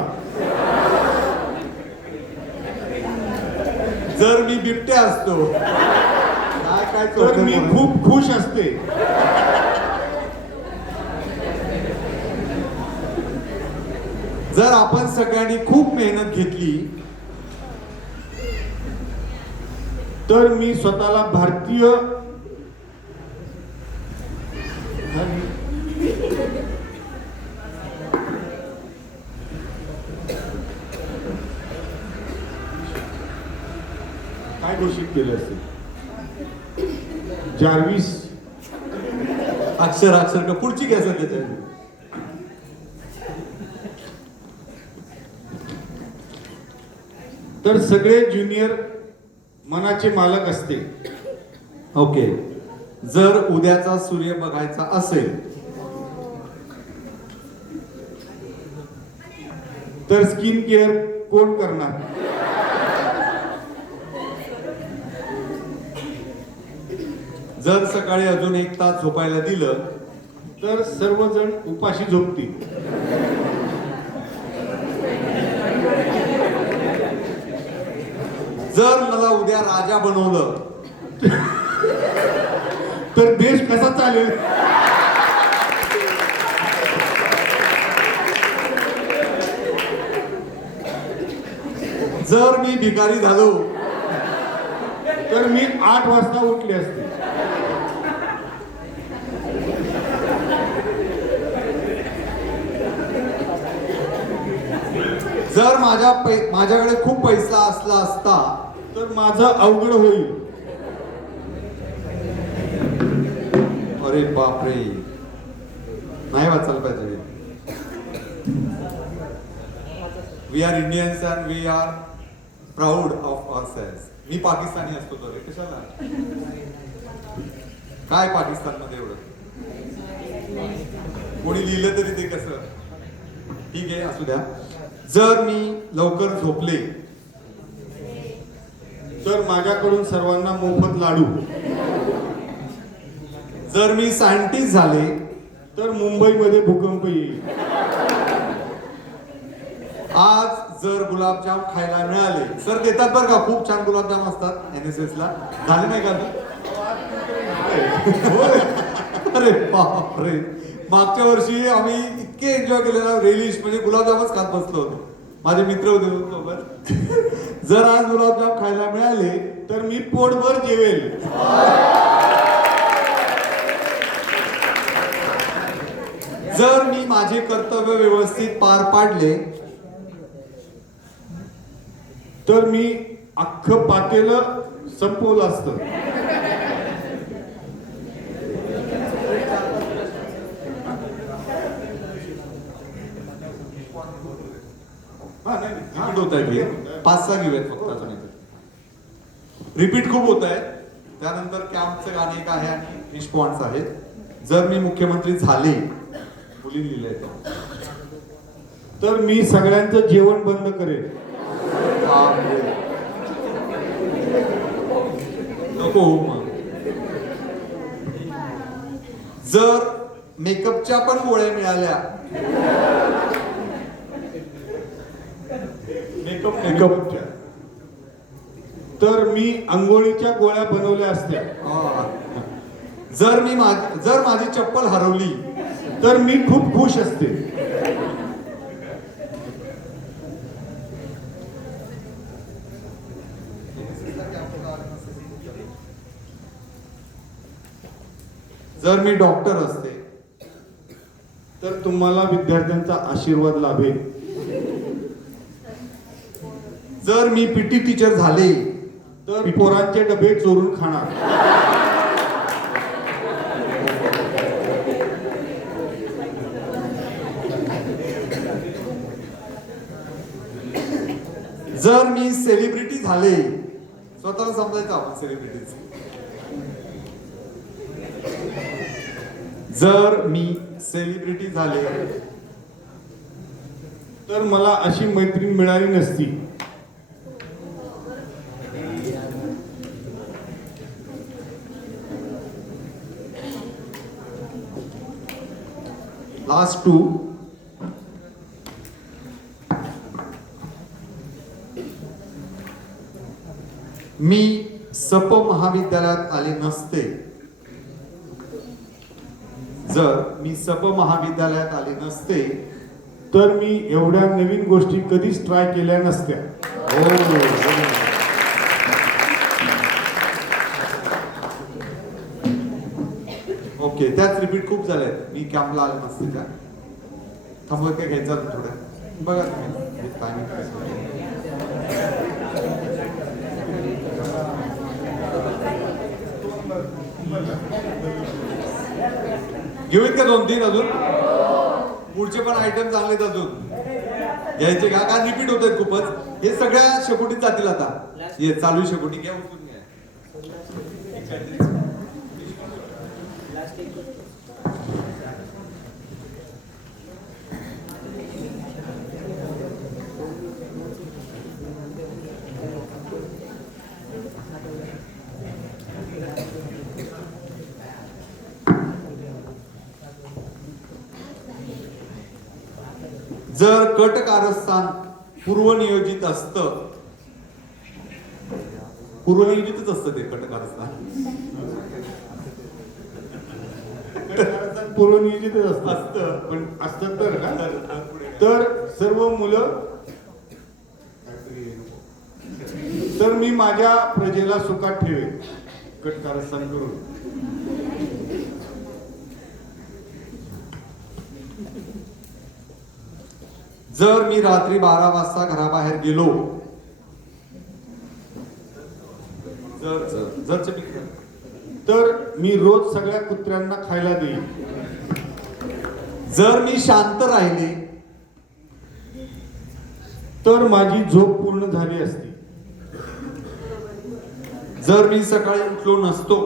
जर मी बिबट्या असतो काय तर मी खूप खुश असते. जर आपण सगळ्यांनी खूप मेहनत घेतली तर मी स्वतःला भारतीय काय घोषित केलं असेल. जार्विस अक्षर का पुढची घ्या सर त्याच्या. तर सगळे ज्युनियर मनाचे मालक असते. ओके. जर उद्याचा सूर्य बघायचा असेल तर स्किन केअर कोण करणार. जर सकाळी अजून 1 तास झोपायला दिलं तर सर्वजण उपाशी झोपतील. जर मला उद्या राजा बनवलं तर देश कसा चालेल. जर मी भिकारी झालो तर मी 8 वाजता उठले असते. जर माझ्याकडे खूप पैसा असला असता तर माझं अवघड होईल. अरे बापरे, नाही वाचायला पाहिजे. We are Indians and we are proud of ourselves. मी पाकिस्तानी असतो तर कशाला काय पाकिस्तान मध्ये एवढं कोणी लिहिलं तरी ते कसं. ठीक आहे, असू द्या. जर मी लवकर झोपले तर माझ्याकडून सर्वांना मोफत लाडू. जर मी सायंटिस्ट झाले तर मुंबईमध्ये भूकंप येईल. आज जर गुलाबजाम खायला मिळाले, सर देतात बरं का, खूप छान गुलाबजाम असतात NSS ला. झाले नाही का अरे बापरे, मागच्या वर्षी आम्ही इतके एन्जॉय केलेला रेलिश, म्हणजे गुलाबजामच खात बसलो होतो. माझे मित्र होते सोबत. जर आज गुलाबजाम खायला मिळाले तर मी पोटभर जेवेल. जर मी माझे कर्तव्य व्यवस्थित पार पाडले तर मी अख्खं पातेलं संपवलं असतं. हा नाही रिपीट होत आहे 5-6 घेऊयात फक्त अजून रिपीट खूप होत आहे. त्यानंतर कॅम्पचं गाणे एक आहे आणि रिस्पॉन्स आहे. जर मी मुख्यमंत्री झाले मुली लिहिलंय ते. तर मी सगळ्यांचं जेवण बंद करेन. नको होऊ मग. जर मेकअपच्या पण गोळ्या मिळाल्या मेकअपच्या तर मी अंघोळीच्या गोळ्या बनवल्या असत्या. जर माझी चप्पल हरवली तर मी खूप खुश असते. जर मी डॉक्टर असते तर तुम्हाला विद्यार्थ्यांचा आशीर्वाद लाभेल. जर मी पीटी टीचर झाले तर पोरांचे डबे चोरून खाणार. जर मी सेलिब्रिटी झाले स्वतःला समजायचं आपण सेलिब्रिटीज. जर मी सेलिब्रिटी झाले तर मला अशी मैत्रीण मिळाली नसती. लास्ट 2 मी सप महाविद्यालयात आले नसते. जर मी सप महाविद्यालयात आले नसते तर मी एवढ्या नवीन गोष्टी कधीच ट्राय केल्या नसत्या. ओके त्याच रिपीट खूप झाल्या. मी कॅम्पला आले नसते का थांबवत काय घ्यायचं थोडं बघा तुम्ही टायमिंग. घेऊयात का 2-3 अजून पुढचे पण आयटम चांगलेत अजून घ्यायचे का कारण रिपीट होत आहेत खूपच. हे सगळ्या शेकोटीत जातील आता. हे चालू शेकोटी घ्या उचलून घ्या. जर कट कारस्थान पूर्वनियोजित असतं पूर्वनियोजितच असतं ते कट कारस्थान. पूर्वनियोजितच असतं पण असतं तर का तर सर्व मुलं तर मी माझ्या प्रजेला सुखात ठेवेन कट कारस्थान करून. जर मी रात्री 12 वाजता घराबाहेर गेलो तर मी रोज सगळ्या कुत्र्यांना खायला देईन. जर मी शांत राहिले तर माझी झोप पूर्ण झाली असती. जर मी सकाळी उठलो नसतो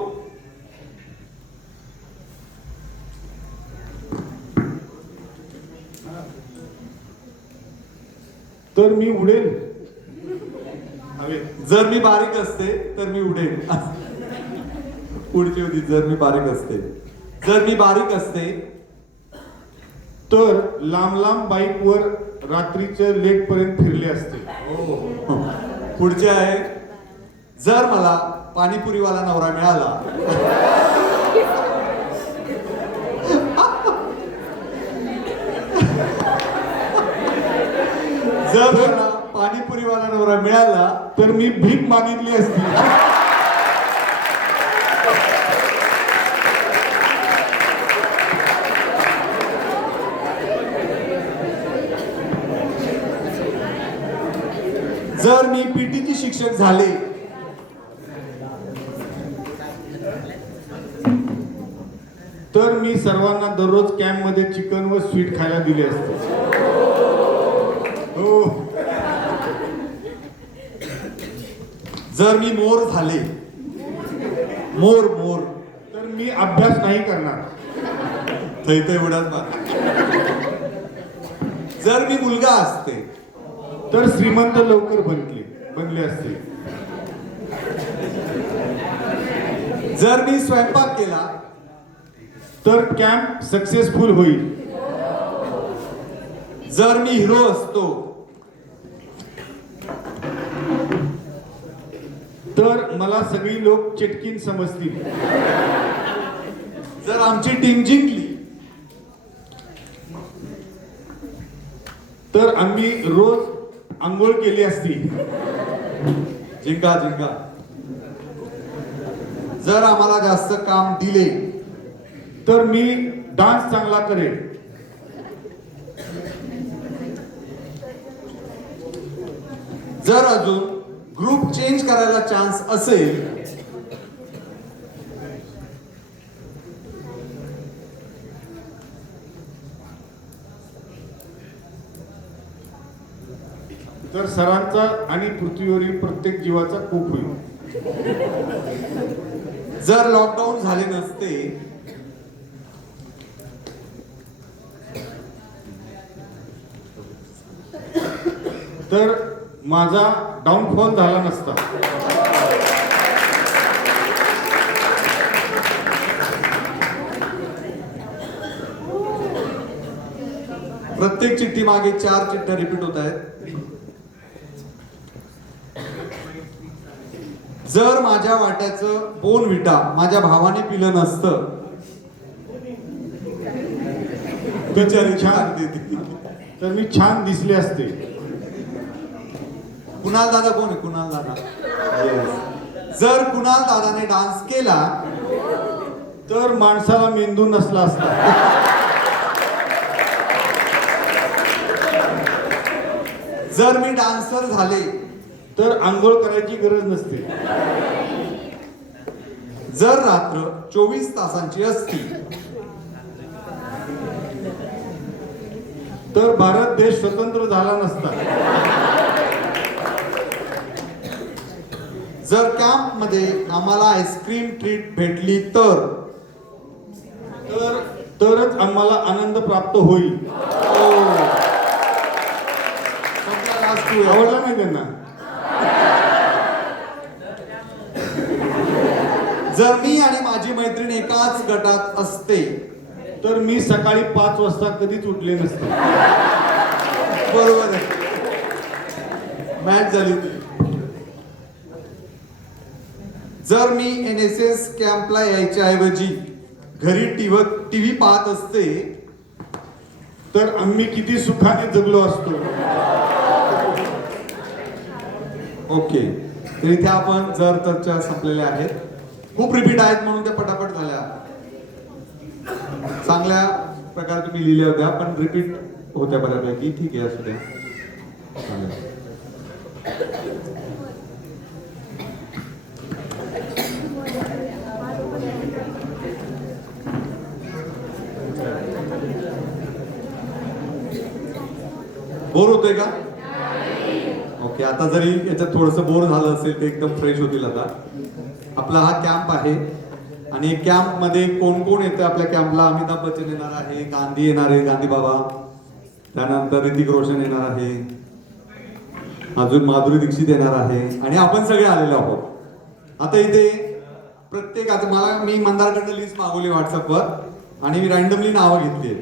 तर मी उडेल. जर मी बारीक असते तर मी उडेल. पुढची होती जर मी बारीक असते. जर मी बारीक असते तर लांब लांब बाईकवर रात्रीच्या लेट पर्यंत फिरले असते. पुढचे आहे जर मला पाणीपुरीवाला नवरा मिळाला जर मला पाणीपुरीवाला नवरा मिळाला तर मी भीक मागितली असती. जर मी पीटीचे शिक्षक झाले तर मी सर्वांना दररोज कॅम्प मध्ये चिकन व स्वीट खायला दिले असते. हो. जर मी मोर झाले मोर मोर तर मी अभ्यास नाही करणार. थैत एवढाच मार. जर मी मुलगा असते तर श्रीमंत लवकर बनले असते. जर मी स्वयंपाक केला तर कॅम्प सक्सेसफुल होईल. जर मी हिरो असतो तर मला सगळी लोक चटकीन समजतील. जर आमची टीम जिंकली तर आम्ही रोज आंघोळ केली असती. जिंका जिंका. जर आम्हाला जास्त काम दिले तर मी डान्स चांगला करेन. जर अजून ग्रुप चेंज करायला चान्स असेल तर सरांचा आणि पृथ्वीवरील प्रत्येक जीवाचा खूप होईल. जर लॉकडाऊन झाले नसते तर माझा डाऊनफॉल झाला नसता. प्रत्येक चिठ्ठी मागे 4 चिठ्ठ्या रिपीट होत आहेत. जर माझ्या वाट्याचं बोनविटा माझ्या भावाने पिलं नसतं बिचारी छान देते. तर मी छान दिसले असते. कुणाल दादा कोण आहे? कुणाल दादा. जर कुणाल दादाने डान्स केला तर माणसाला मेंदू नसला असता. जर मी डान्सर झाले तर आंघोळ करायची गरज नसते. जर रात्र 24 तासांची असती तर भारत देश स्वतंत्र झाला नसता. जर कॅम्प मध्ये आम्हाला आईस्क्रीम ट्रीट भेटली तर तरच आम्हाला आनंद प्राप्त होईल. आवडला नाही त्यांना. जर मी आणि माझी मैत्रीण एकाच गटात असते तर मी सकाळी 5 वाजता कधीच उठले नसते. बरोबर आहे. मॅच झाली होती. जर मी NSS कॅम्पला यायच्या ऐवजी घरी टीव्ही पाहत असते तर आम्ही किती सुखाने जगलो असतो. ओके. तर इथे आपण जर तरच्या संपलेल्या आहेत. खूप रिपीट आहेत म्हणून त्या पटापट झाल्या. चांगल्या प्रकारे तुम्ही लिहिल्या होत्या पण रिपीट होत्या बऱ्यापैकी. ठीक आहे असू द्या. चालेल. बोर होतोय का? ओके. आता जरी याच्यात थोडंसं बोर झालं असेल ते एकदम फ्रेश होतील. आता आपला हा कॅम्प आहे आणि कॅम्प मध्ये कोण कोण येतं आपल्या कॅम्पला? अमिताभ बच्चन येणार आहे, गांधी येणार आहे, गांधी बाबा, त्यानंतर ऋतिक रोशन येणार आहे, अजून माधुरी दीक्षित येणार आहे आणि आपण सगळे आलेलो आहोत. आता इथे प्रत्येकाचं मी मंदारकडनं लिस्ट मागवली व्हॉट्सअपवर आणि मी रॅन्डमली नावं घेतली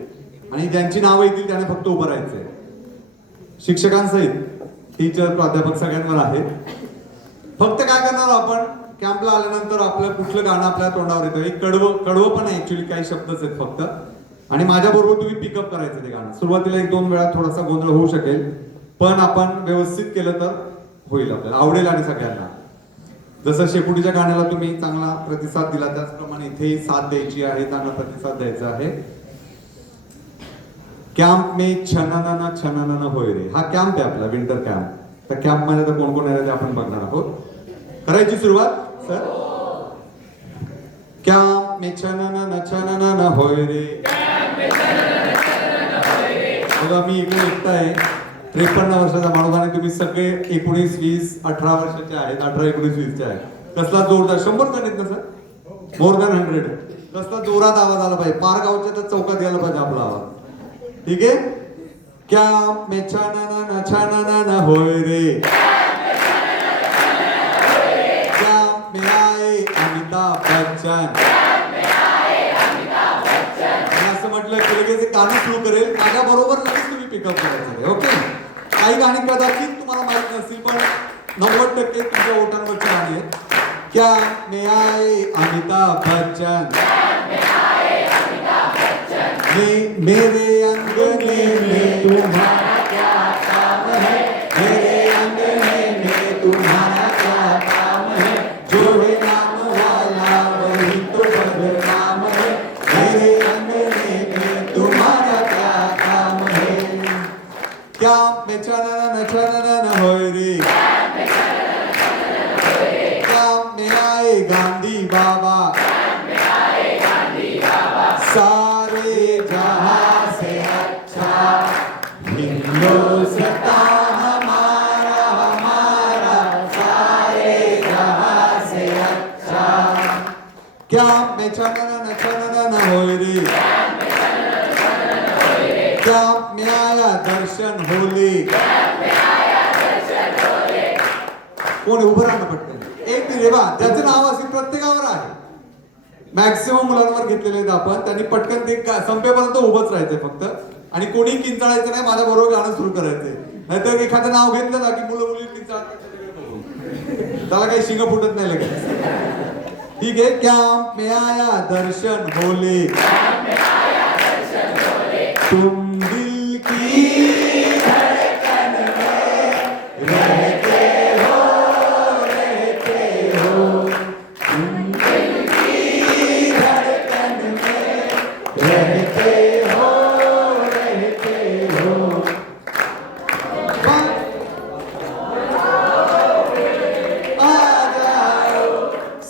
आणि ज्यांची नावं येतील त्यांना फक्त उभं राहायचंय. शिक्षकांसहित टीचर प्राध्यापक सगळ्यांवर आहे. फक्त काय करणार आपण कॅम्पला आल्यानंतर आपलं कुठलं गाणं आपल्या तोंडावर येतं. एक कडवं पण आहे ऍक्च्युली, काही शब्दच आहेत फक्त आणि माझ्या बरोबर तुम्ही पिकअप करायचं ते गाणं. सुरुवातीला 1-2 वेळा थोडासा गोंधळ होऊ शकेल पण आपण व्यवस्थित केलं तर होईल, आपल्याला आवडेल आणि सगळ्यांना. जसं शेपुटीच्या गाण्याला तुम्ही चांगला प्रतिसाद दिला त्याचप्रमाणे इथे साथ द्यायची आहे, चांगला प्रतिसाद द्यायचा आहे. कॅम्प में छननन छननन होय रे हा कॅम्प आहे आपला विंटर कॅम्प. तर कॅम्पमध्ये तर कोण कोण येणार ते आपण बघणार आहोत. करायची सुरुवात सर. कॅम्प में छनन होय रे. बघा मी इकडे एकटाय 53 वर्षाचा माणूस आणि तुम्ही सगळे 19, 20, 18 वर्षाचे आहेत. 18, 19, 20 चे आहेत. कसला जोरदार 100 जण आहेत ना सर. More than 100. कसला जोरात आवाज आला पाहिजे. पार गावच्या तर चौकात यायला पाहिजे आपला आवाज. ठीक आहे. क्या में छानन होय रे. क्या में आए अमिताभ बच्चन. मी असं म्हटलं की लगेच एक गाणं सुरू करेल. माझ्या बरोबर लगेच तुम्ही पिकअप करायचं. ओके. काही गाणी कदाचित तुम्हाला माहित नसतील पण 90% तुमच्या ओठांवरची गाणी आहेत. क्या में आए अमिताभ बच्चन. मेरे अंगने में तुम्हारा क्या काम है. मेरे अंगने में तुम्हारा क्या काम है. जो है नाम वाला वही तो बदनाम है. मेरे अंगने में तुम्हारा क्या काम है. क्या में छनन होय रे. क्या में आए गांधी बाबा. सारे जहां से अच्छा हिंदुस्तान हमारा हमारा. सारे जहां से अच्छा. क्या में छनन होय रे. क्या में आया दर्शन होले. कोण उभं राहणं पटकन. एक मिनिट बा ज्याचं नाव असेल प्रत्येकावर आहे. मॅक्सिमम मुलांवर घेतलेले आहेत आपण. त्यांनी पटकन ते संपेपर्यंत उभंच राहायचंय फक्त. आणि कोणी किंचाळायचं नाही. माझ्या बरोबर गाणं सुरू करायचंय. नाहीतर एखादं नाव घेतलं ना की मुलं मुली किंचाळतात. त्याला काही शिंग फुटत नाही लगेच. ठीक आहे. क्या में आया दर्शन होले. तुम दिल की धड़कन में रहते हो. तुम दिल की धड़कन में रहते हो. आ जाओ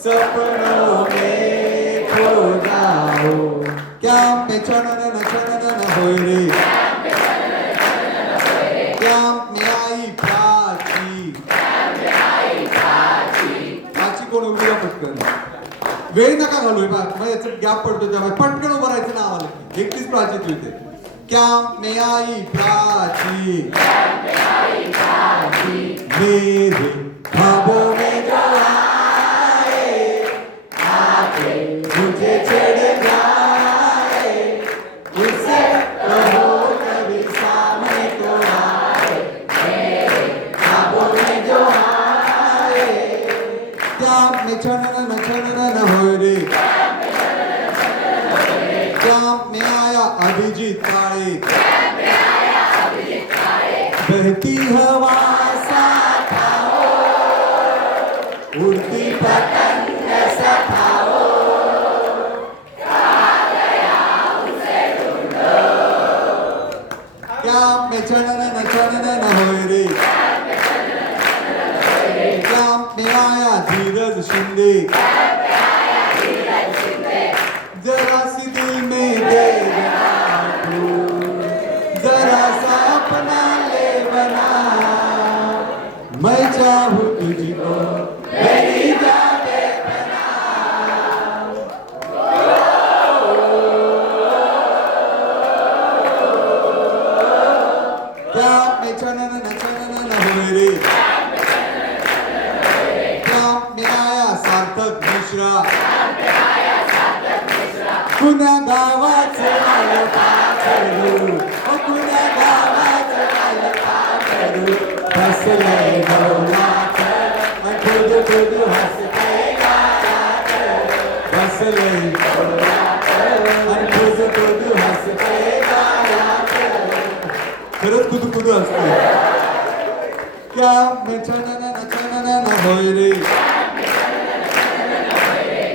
सपनों में खो जाओ. क्या में छनन होय रे. क्या में आई प्राची. प्राची कोण उभी पटकन. वेळ नका घालूय बा. मग याचं गॅप पडतो त्यामुळे पटकन उभं राहायचं नाव आलं की. एकटीच प्राची तू इथे. क्या में आई प्राची. मेरे ख्वाबों में जो आए मुझे छेड़ जाए. उसे कहो कभी सामने तो आए. मेरे ख्वाबों में जो आए. क्या में छनन होय रे. क्या में आया अभिजीत काळे. बहती हवा साथ आओ. उड़ती पतंग सखाओ. क्या में छनन होय रे. क्या में आया धीरज शिंदे. जरा सी दिल में दे तू. जरा सा अपना ले बना. मैं चाहूँ तुझको मेरी जाने बना. क्या में छनन होय रे. क्या में आया सार्थक मिश्रा. कुण्या गावाचं आलं पाखरू. कुण्या गावाचं आलं पाखरू. बसलंय गवळात खुद खुद हसतंय गावात. बसलंय गवळात खुद खुद हसतंय गावात. खरंच खुद खुद हसतंय. क्या में छनन होय रे.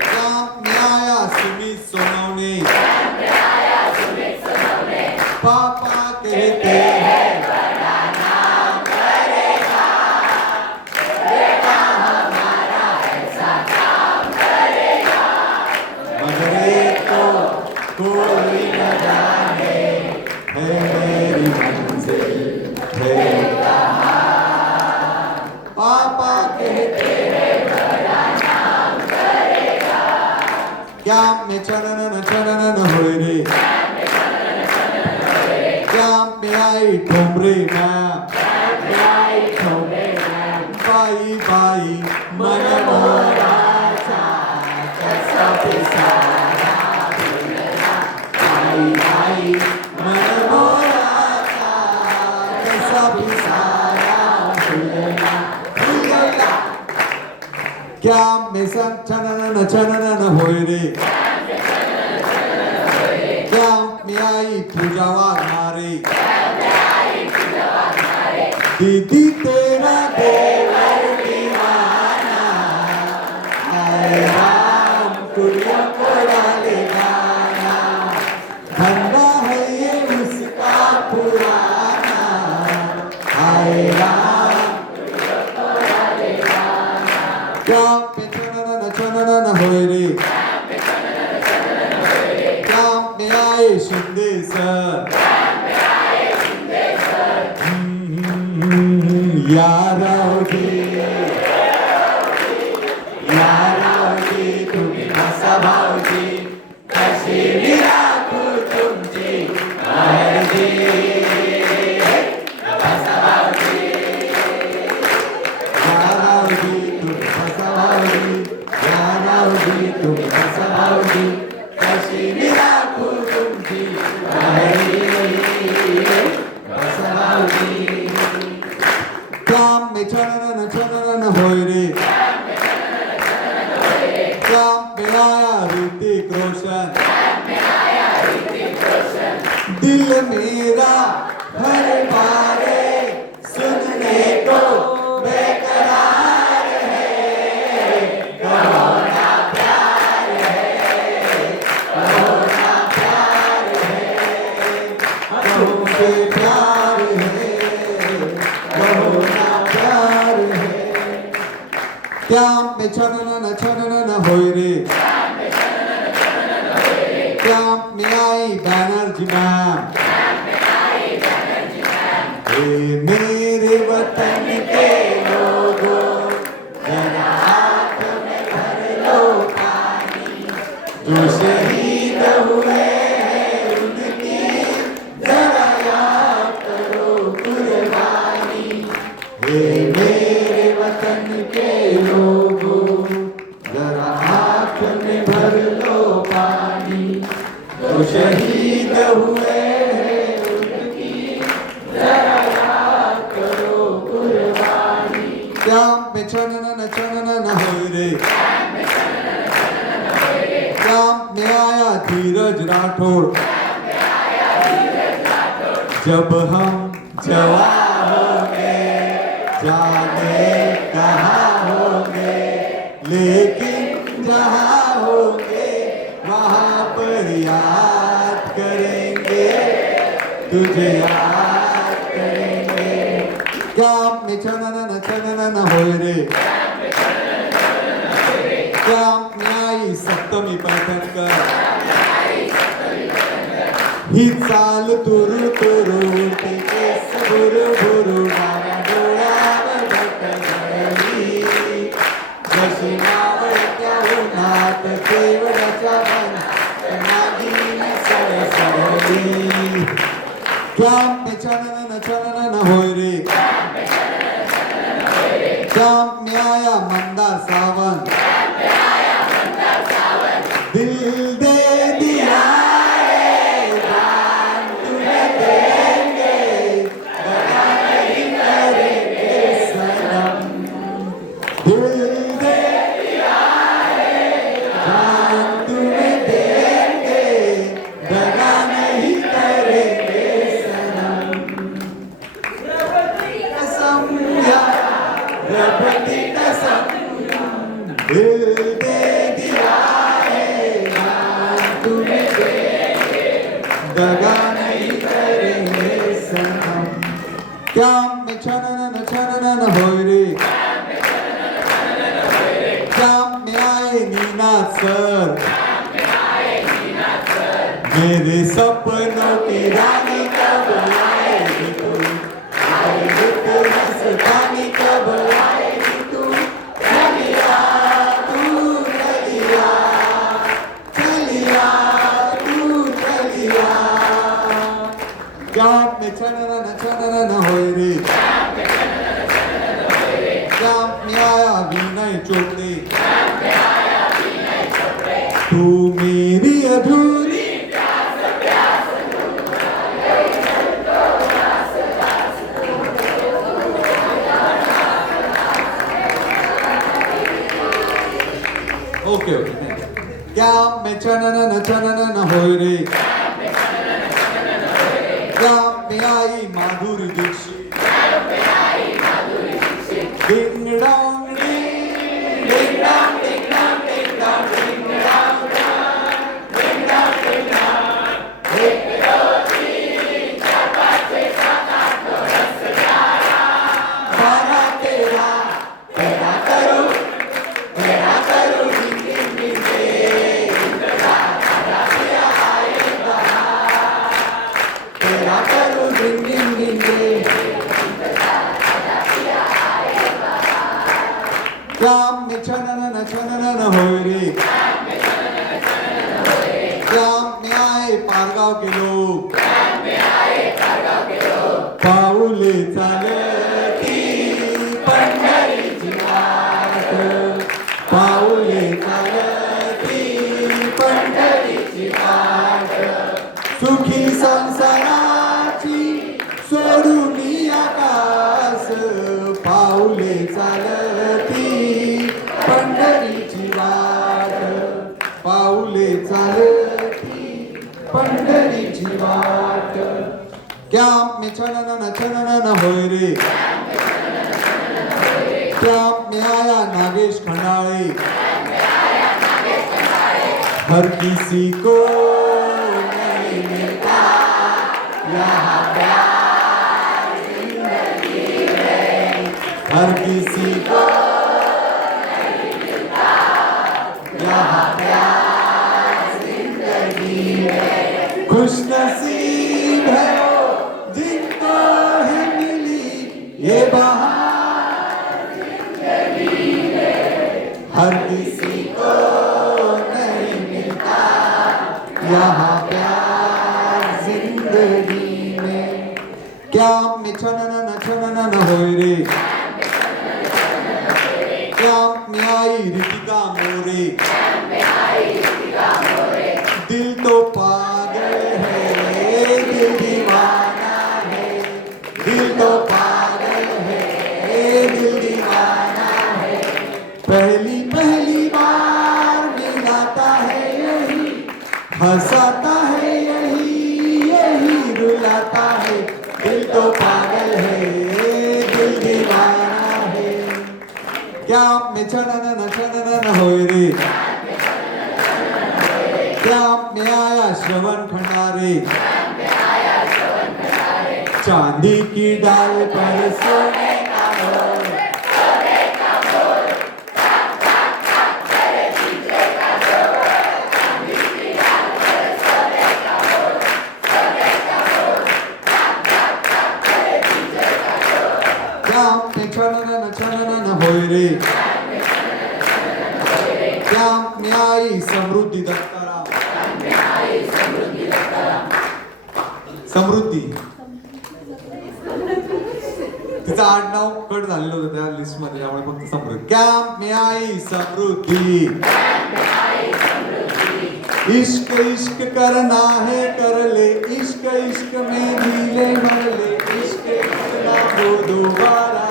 क्या में आया सुमित सोनवणे. पापा कहते हैं बड़ा नाम करेगा. में चनन चनन होय रे क्या में आई ठोंबरे ना बाई बाई मन मोराचा कसा पिसारा फुलला बाई बाई मन मोराचा कसा पिसारा फुलला फुलला क्या में चनन चनन होय रे क्या में आई पूजा वाघमारे दीदी तेरा देवर दीवाना हाय राम कुड़िया को डाले गाना धंधा है ये उसका पुराना हाय राम क्या पे चनन चनन होय रे क्या में आए शिंदे सर यारावजी तुम्ही बसा भाऊजी कशी विराखू तुमची मर्जी बसा भाऊजी यारावजी तुम्ही बसा भाऊजी यारावजी तुम्ही बसा भाऊजी कशी विराखू तुमची मर्जी बसा भाऊजी क्या में चनन चनन होय रे क्या में आया ऋतिक रोशन दिल मेरा हर बारे सुनने को बेकरार है कहो ना प्यार है कहो ना प्यार है कहो से प्यार है कहो ना प्यार है क्या में चनन चनन होय रे क्या में आई बैनर्जी मैम हे मेरे वतन के लोगों जरा हाथ में भर लो पानी जो शहीद हुए हैं उनकी जरा याद करो कुर्बानी हे मेरे वतन के लोगों जरा हाथ में भर लो पानी जो शहीद हुए हैं उनकी जरा याद करो कुर्बानी क्या में चनन चनन होय रे क्या में आया धीरज राठौड़ जब हम जवान होंगे जाने कहाँ होंगे लेकिन जहाँ होंगे वहाँ पर याद करेंगे तुझे याद करेंगे क्या में चनन चनन होय रे क्या में आई सप्तमी पैठणकर ही चाल तुरु तुरु उडते केस बुरु बुरु डाव्या डोळ्यावर ढकलली जशी मावळत्या उन्हात केवडाच्या मनात नागिन सळसळली क्या में चनन चनन होय रे क्या में आया मंदार सावंत दिल दे दिया दगा नहीं करेंगे सनम क्या में चनन चनन होय रे क्या में आए नीनाद सर मेरे सपनों की रानी कब आएगी तू आएगी तू मस्तानी कब आएगी तू चलिया ओके ओके क्या मैं चनन होय रे क्या मैं आई Madhuri Dixit ding dong ding ding dong ding dong ding dong ding dong ding dong ding dong एक दो तीन चार पाँच छः सात आठ नौ 10 11 12 13 तेरा करूं डिंग डिंग डिंग तेरा करूं डिंग डिंग डिंग क्या मैं छनन होय रे क्या मैं आए पारगाव के लोग पाऊले चालती पंढरीची वाट पाऊले चालती पंढरीची वाट सुखी संसाराची सोडून आकाश पाऊले चालती पंढरीची वाट पाऊले चालती पंढरीची वाट क्या मैं छनन होय रे क्या मैं आया नागेश खंडाळे हर किसी को नहीं मिलता यहाँ प्यार जिंदगी में हर किसी को नहीं मिलता यहाँ प्यार जिंदगी में खुश नसीब है वो जिनको है मिली ये बहार जिंदगी में हर किसी को नहीं मिलता यहाँ प्यार जिंदगी में क्या मैं छनन होय रे क्या मैं आई रितिका मोरे दिल तो पागल है दिल दीवाना है दिल तो पागल है दिल दीवाना है पहली पहली बार मिलाता है यही हंसाता है यही रुलाता है दिल तो पागल है दिल दीवाना है क्या मैं छनन होय रे क्या मैं आया श्रवण खंडारे चांदी की डाल पर सोने का मोर क्या मैं छनन होय रे क्या मैं आई समृद्धी दत्ताराम समृद्धी तिचं आडनाव कट झालेलं होतं त्या लिस्ट मध्ये त्यामुळे फक्त समृद्धी क्या मैं आई समृद्धी इश्क इश्क करना है कर ले इश्क इश्क में ढीले मर ले इश्क इश्क ना हो दोबारा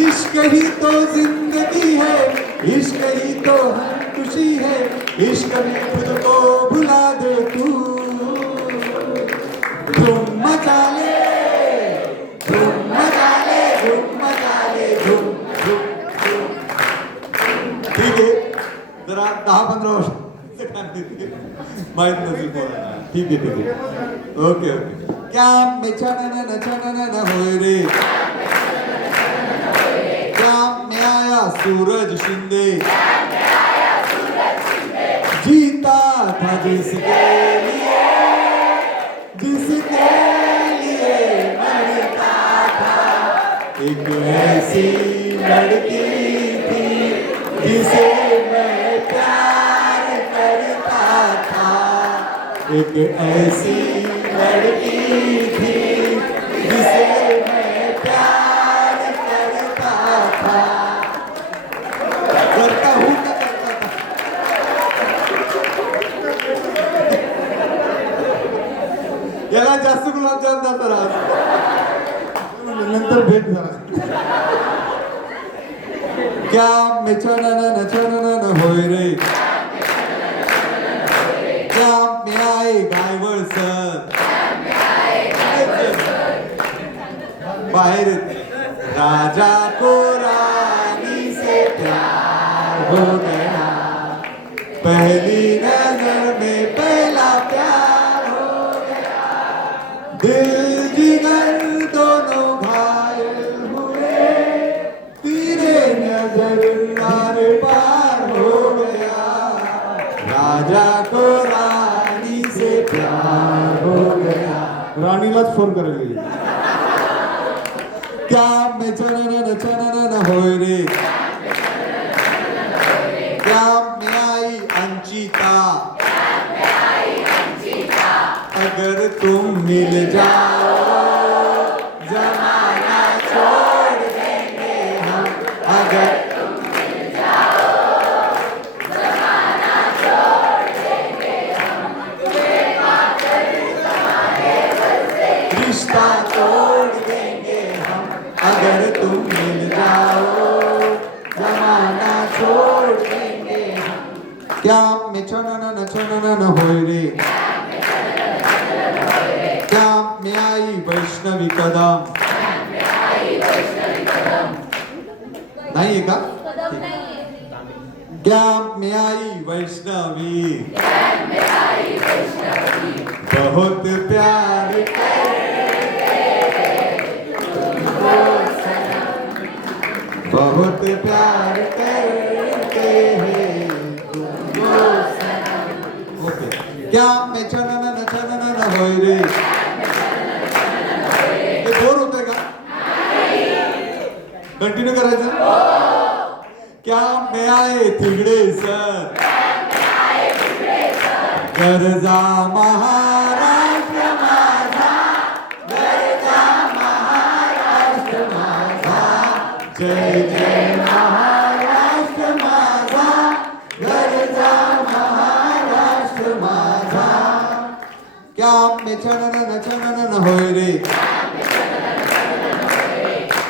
इश्क ही तो जिंदगी है इश्क ही तो हर खुशी है इश्क में खुद को भुला दे तू धूम मचा ले धूम मचा ले धूम मचा ले धूम धूम धूम ठीक आहे जरा 10-15 वर्ष माहित नसेल कोणाला ठीक आहे ओके ओके क्या मैं छनन होय रे क्या मैं आया सूरज शिंदे जीता था जिसके लिए मरता था एक ऐसी लड़की थी जिसे मैं प्यार करता था एक ऐसी लड़की थी जिसे मैं प्यार करता था करता हूँ क्या करता था याला जास्त गुलाबजाम जातात आज नंतर भेट झाला क्या में चनन होय रे क्या में आए गायवळ सर बाहेर राजा को रानी से प्यार हो गया पहली नजर में पहला प्यार हो गया दिल जिगर दोनों घायल हुए तेरे नजर आर पार हो गया राजा को रानी से प्यार हो गया राणीलाच फोन करायला क्या में चनन होय रे क्या में आई अंचिता अगर तुम मिल जाओ जमाना छोड़ देंगे हम अगर रिश्ता तोड़ देंगे हम अगर तुम मिल जाओ जमाना छोड़ देंगे हम क्या में चनन होय रे क्या में आई वैष्णवी कदम नहीं है का क्या में आई वैष्णवी बहुत प्यार बहुत प्यार करते हैं तुमको सनम। ओके क्या मैं चनन होय रे हे बोर होतंय का कंटिन्यू करायचं क्या मैं आए थिगडे सर गरजा महाराष्ट्र माझा गरजा महाराष्ट्र माझा जय जय महाराष्ट्र माझा गरजा महाराष्ट्र माझा क्या में चनन होय रे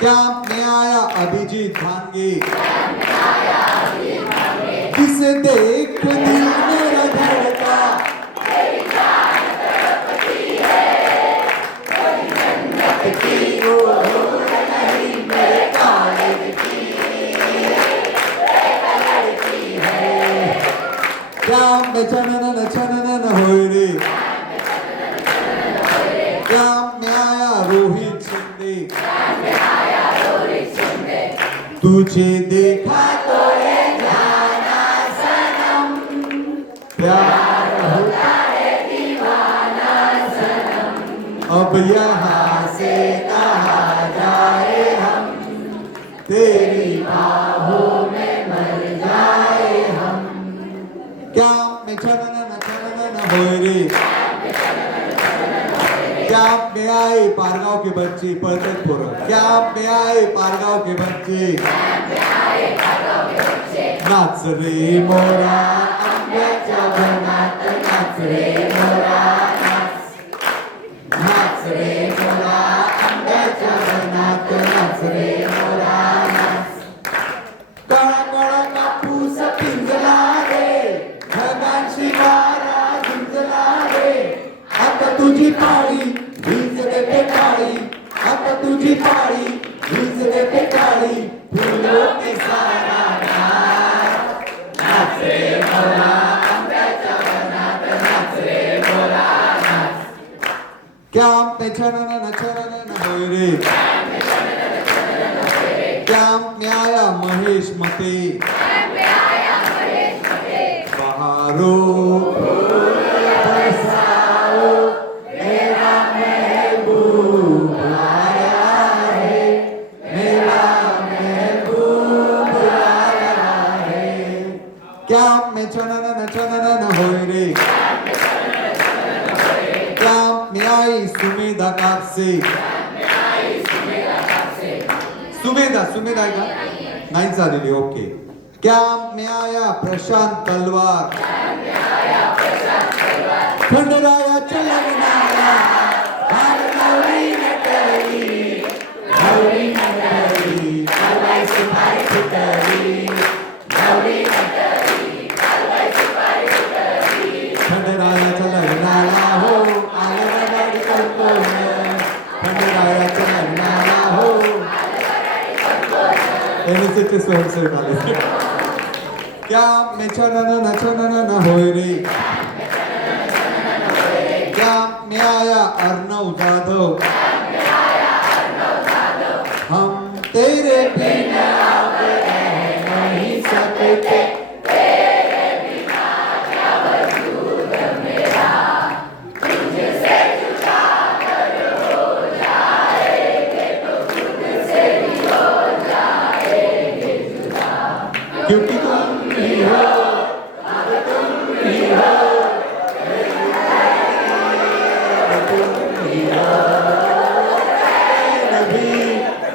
क्या में आया अभिजीत भांगे जिसे देख दिल मेरा धड़का की वो धूल नहीं मेरे कॉलेज की लड़की है क्या में चनन होय रे क्या में आया रोहित शिंदे तुझे देखा तो ये जाना सनम प्यार होता है दीवाना सनम अब यहाँ से कहा जाए हम तेरी बाहों में मर जाए हम क्या में चनन होय रे क्या में आए पारगाव के बच्चे पळतात पोरं क्या में आए पारगाव के बच्चे नाच रे मोरा आंब्याच्या वनात नाच रे मोरा नाच रे मोरा आंब्याच्या वनात नाच रे मोरा काळा काळा कापूस पिंजला रे ढगांची वारा झुंजला रे आता तुझी पाळी वीज देते काळी आता तुझी पाळी वीज देते काळी फुलो के सारा नाच रे मोरा आंब्याच्या वनात नाच रे मोरा क्या में चनन होय रे क्या में आया महेश मते बहारो बरसाओ मेरा महबूब आया है मेरा महबूब आया है क्या में चनन होय रे क्या में आई सुमेधा कापसे सुमेधा आहे का नाही चालेली ओके क्या में आया प्रशांत तलवार खंडरायाच्या लग्नाला गौरी नटली गौरी नटली सवाई सुपारी फुटली NSS चे स्वयंसेवक आले. क्या नचना होय रे, क्या मैं आया अर्नव जाधव, हम तेरे बिना अब रह नहीं सकते. क्योंकि तुम ही हो, तुम ही हो, तुम ही हो, नबी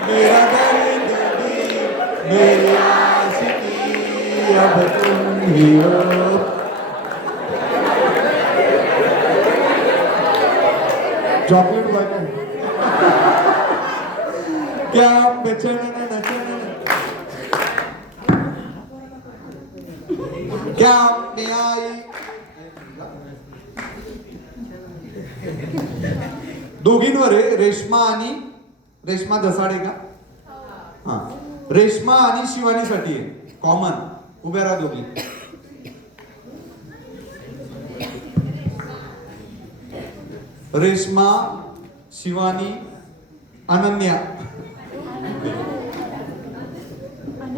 मेरा दर्द भी, मेरी आशिकी अब तुम ही हो. चॉकलेट बॉय काय क्या बेचैन नचना, क्या मैं आई. दोघींवर आहे, रेश्मा दसाडे का, हा, रेश्मा आणि शिवानीसाठी आहे कॉमन. उभ्या राहा दोघी. रेश्मा, शिवानी, अनन्या.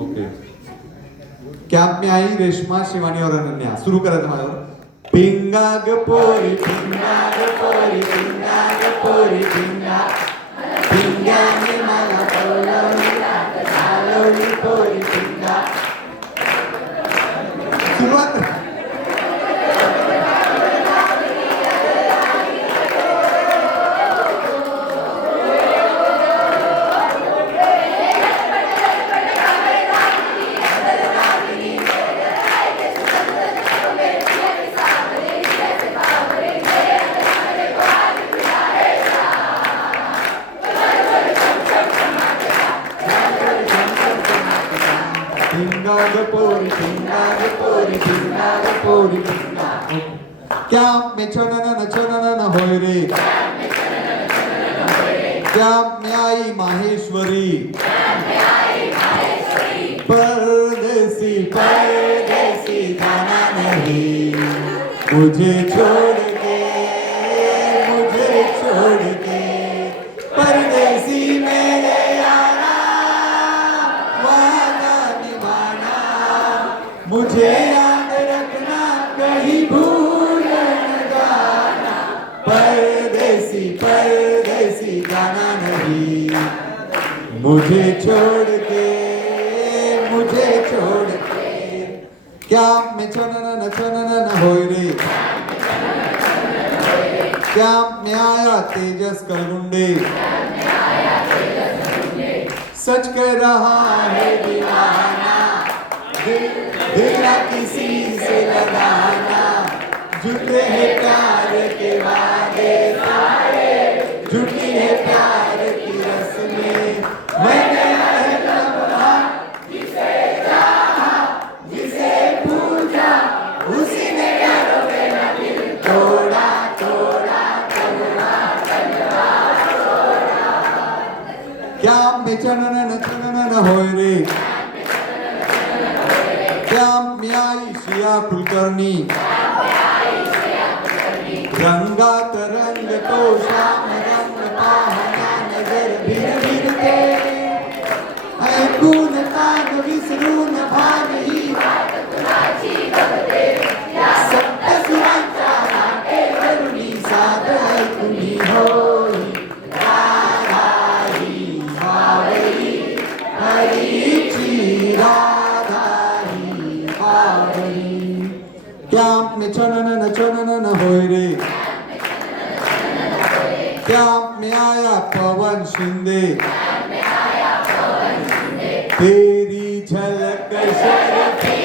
ओके. कॅम्प में आई रेश्मा, शिवानी और अनन्या. सुरू करायचं माझ्यावर. पिंगा ग पोरी, पिंगा ग पोरी, पिंगा ग पोरी, पिंगा, पिंग्याने मला चालवली पोरी पिंगा. सुरुवात. क्या मैं नचना होय रे, क्या मैं आई माहेश्वरी, परदेसी परदेसी जाना नहीं, मुझे छोड़ के परदेसी मेरे यारा, वादा निभाना, मुझे याद रखना, कहीं भूल न जाना. परदेसी परदेसी जाना नहीं, मुझे छोड़ के क्या मैं नचना होय रे, क्या मैं आया तेजस कलगुंडे, सच कह रहा है दीवाना, दिल ना किसी से लगाना, झूठे हैं प्यार के वादे सारे, झूठी है प्यार की रस्में. मैंने है लम्हा जिसे चाहा, जिसे पूजा, उसी ने प्यारों में न दिल तोड़ा. क्या नचना होय रे, क्या मैं आई शिया कुलकर्णी, रंगात रंग तो श्याम रंग पाहना, नजर भिरभिरते ऐकून कान विसरून भान ही सप्त सुरांच्या नाट्यवरुणी साध ऐकुनी होई. क्या मैं नचना होय रे, क्या मैं आया पवन शिंदे, तेरी झलक शर्फी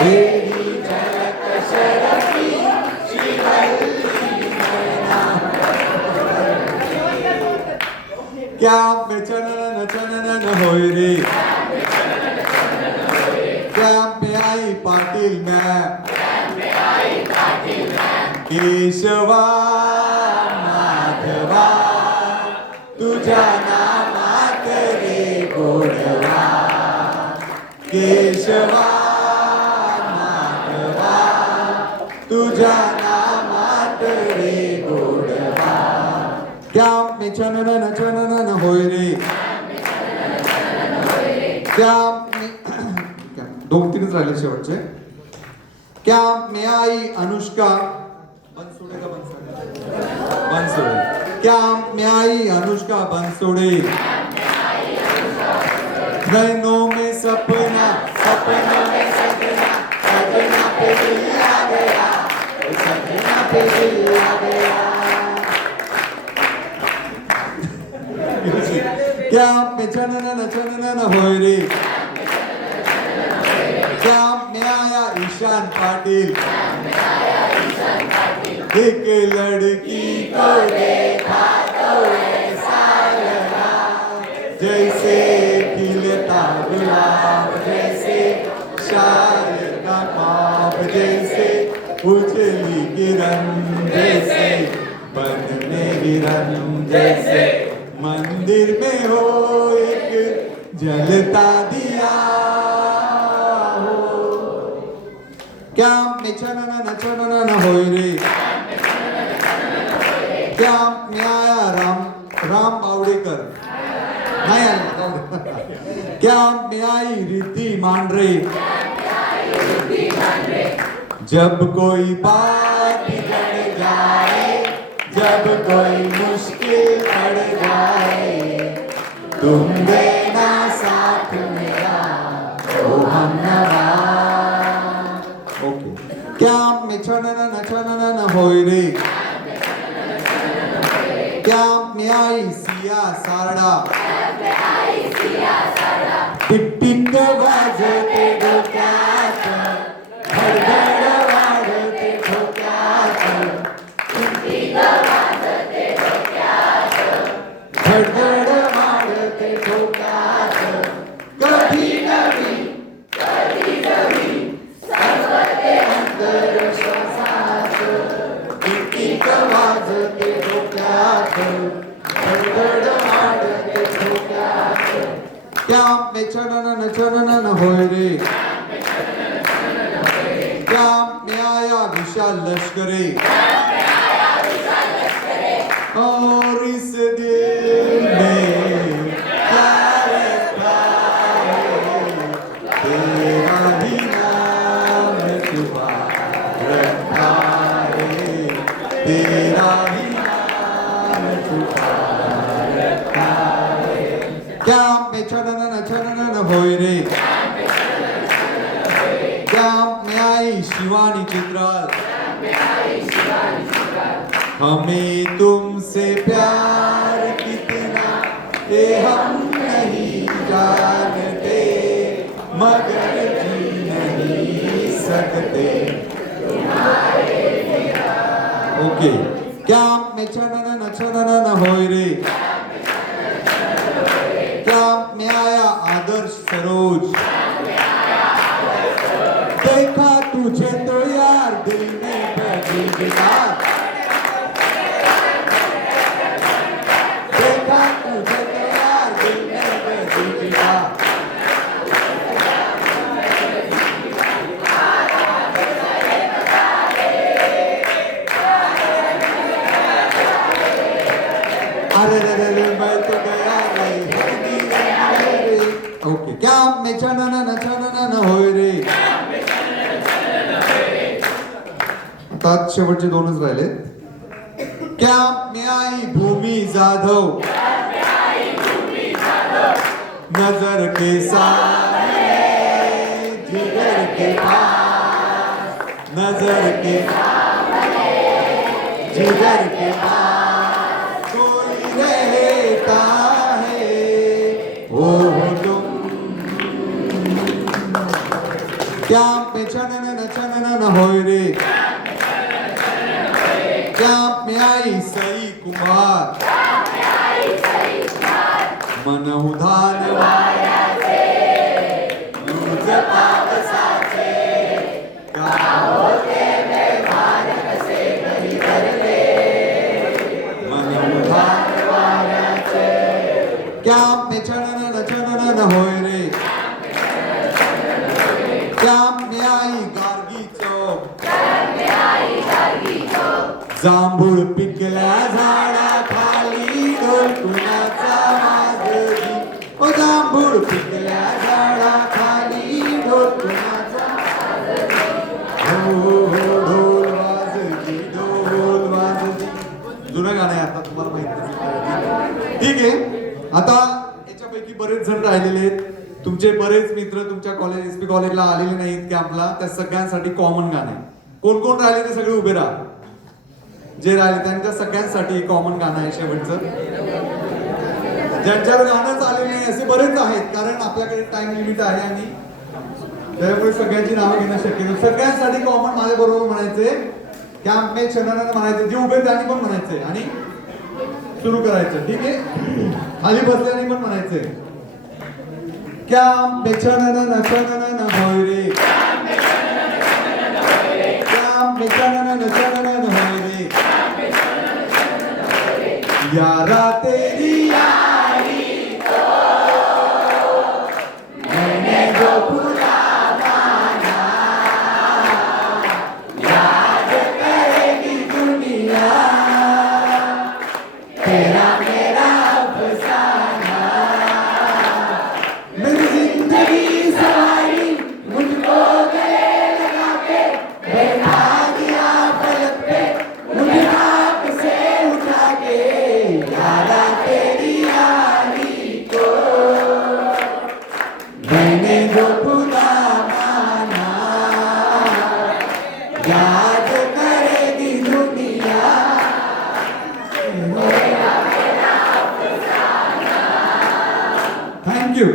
तेरी झलक शर्फी क्या नचना होय रे, क्या मैं आई पाटील मैं, केशवा गोडवा तुझ्या नामात रे गोडवा केशवा माधवा तुझ्या नामात रे गोडवा क्या में चनन चनन होय रे क्या दोन तीनच राहिले शेवटचे क्या में आई अनुष्का बनसोडे का बनसोडे क्या में आई अनुष्का बनसोडे नैनों में सपना सपनों में सजना सजना पे दिल आ गया सजना पे दिल आ गया क्या में चनन होय रे क्या में आया ईशान पाटिल एक लड़की को देखा तो ऐसा लगा जैसे खिलता गुलाब जैसे शायर का ख्वाब जैसे उछली किरण जैसे बन में गिरन जैसे मंदिर में हो एक जलता दिया हो क्या में चनन होय रे क्या में आया राम बावडेकर नाही आला क्या में आई रिद्धी मांढरे जब कोई बात बिगड़ जाए जब कोई मुश्किल पड़ जाए तुम देना साथ मेरा ओ हमनवा ओके क्या में चनन होय रे क्या में आई सिया सारडा टिक टिक वाजते डोक्यात धडधड वाढते डोक्यात धडधड वाढते डोक्यात कधी नवी सर्वते अंतर श्वासात टिक टिक वाजते डोक्यात धडधड वाढते डोक्यात क्या में चनन होय रे क्या में आया विशाल लश्करे और इस दिल में क्या रखा है तेरा ही नाम छुपा रखा है तेरा ही नाम छुपा रखा है क्या में चनन होय रे क्या में आई शिवानी चित्राल हमें तुमसे प्यार कितना ये हम नहीं जानते मगर जी नहीं सकते ओके क्या में चनन होय रे क्या में आया आदर्श सरोज देखा तुझे तो यार दिल में बजी गिरा देखा तुझे तो यार दिल में बजी गिरा अरे रे मैं तो गया रे ओके क्या में चनन होय रे आता शेवटचे दोनच राहिले क्या में आई भूमी जाधव नजर के सामने जिगर के पास नजर के जिगर के पास कोई रहता है वो तुम क्या में चनन होय रे क्या में आई सई कुमार मन उधान वाऱ्याचे दूज पावसाचे का होते व्यवहार कसे घरी धरले मन उधान जांभूळ पिकल्या झाडाखाली ढोल कुणाचा वाजवी. ओ जांभूळ पिकल्या झाडाखाली ढोल कुणाचा वाजवी. हो हो ढोल वाजवी, ढोल वाजवी. जुनं गाणं आहे, आता तुम्हाला माहित नसेल. ठीक आहे, आता याच्यापैकी बरेच जण राहिलेले आहेत. तुमचे बरेच मित्र तुमच्या कॉलेज एसपी कॉलेजला आलेले नाहीत कॅम्पला. त्या सगळ्यांसाठी कॉमन गाणं आहे. कोण कोण राहिले ते सगळे उभे राहा. जे राहिले त्यांच्या सगळ्यांसाठी कॉमन गाणं आहे शेवटचं. ज्यांच्यावर गाणंच आले नाही असे बरेच आहेत, कारण आपल्याकडे टाइम लिमिट आहे आणि त्यामुळे सगळ्यांची नावं घेणं शक्य नाही. सगळ्यांसाठी कॉमन माझ्या बरोबर म्हणायचे, कॅम्प में छननन म्हणायचे. जे उभे त्यांनी पण म्हणायचे आणि सुरू करायचं. ठीक आहे, खाली बसल्याने पण म्हणायचे. कॅम्प में छननन छननन होय रे, कॅम्प में छननन छननन होय रे, यारा तेरी यारी को मैंने जो भूला माना, याद करेगी दुनिया तेरा मेरा अफसाना. मेरी जिंदगी सवारी मुझको गले लगा के बैठा दिया पलक पे, मुझे आप से उठा के यारा तेरी यारी को मैंने जो खुदा माना, याद करेगी दुनिया. Thank you.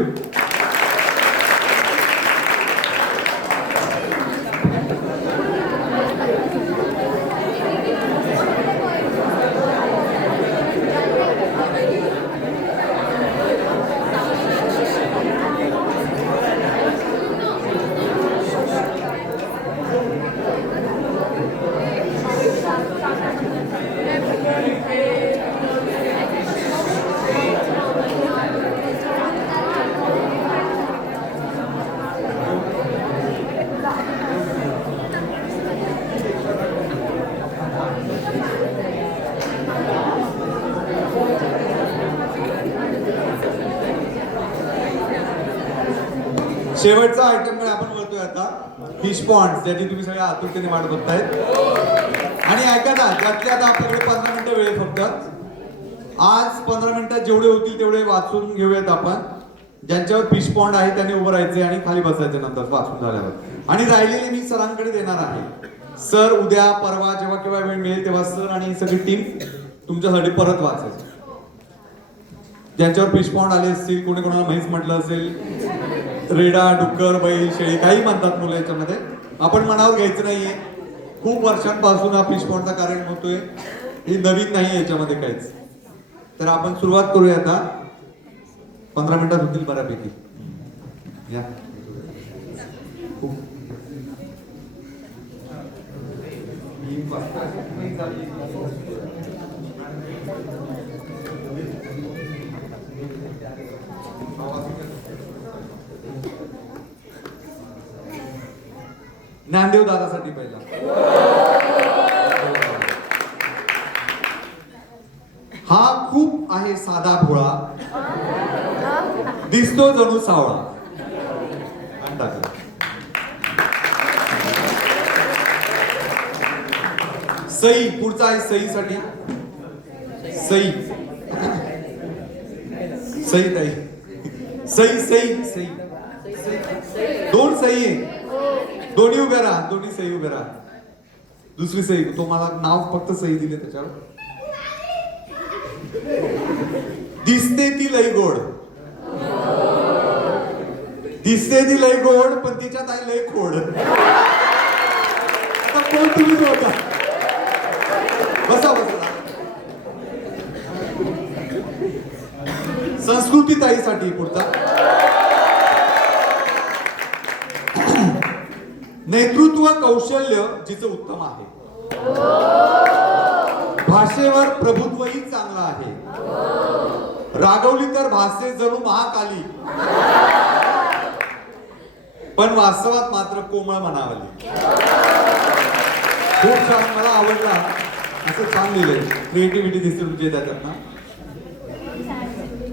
शेवटचा आयटम कडे आपण वळतोय आता. फिश पॉन्ड्स, ज्याची तुम्ही सगळे आतुरतेने वाट बघतायत. आणि ऐका ना, त्यातले आता आपल्याकडे 15 मिनिटं वेळ फक्त. आज 15 मिनिटात जेवढे होतील तेवढे वाचून घेऊयात आपण. ज्यांच्यावर फिश पॉन्ड आहे त्यांनी उभं राहायचे आणि खाली बसायचे नंतर वाचून झाल्यावर. आणि राहिलेले मी सरांकडे देणार आहे. सर उद्या परवा जेव्हा केव्हा वेळ मिळेल तेव्हा सर आणि सगळी टीम तुमच्यासाठी परत वाचायची. ज्यांच्यावर फिश पॉन्ड आले असतील, कोणी कोणाला म्हैस म्हटलं असेल, रेडा, डुक्कर, बैल, शेळी काही म्हणतात मुलं याच्यामध्ये, आपण मनावर घ्यायचं नाहीये. खूप वर्षांपासून हा फिश पॉन्डचा कार्यक्रम होतोय, हे नवीन नाही याच्यामध्ये काहीच. तर आपण सुरुवात करूया आता. 15 मिनिटात होतील बऱ्यापैकी. या ज्ञानदेव दादासाठी पहिला. हा खूप आहे साधा भोळा, दिसतो जणू सावळा. सई पुढचा आहे सईसाठी. सई सई ताई, सई सई सई. दोन सई आहे, दोन्ही उभ्या राहा, दोन्ही सई उभ्या राहा. दुसरी सई, तो मला नाव फक्त सई दिले त्याच्यावर. दिसते ती लई गोड, दिसते ती लई गोड, पण तिच्यात आहे लई खोड. आता कोण तुम्हीच होता. बसा बसा. संस्कृती ताईसाठी पुढचा. नेतृत्व कौशल्य जिचं उत्तम आहे, भाषेवर प्रभुत्वही चांगलं आहे, रागवली तर भाषे जणू महाकाली, पण वास्तवात मात्र कोमळ म्हणावली. खूप छान, मला आवडला. असं छान लिहिलंय. क्रिएटिव्हिटी दिसते तुमची त्याच्यात ना.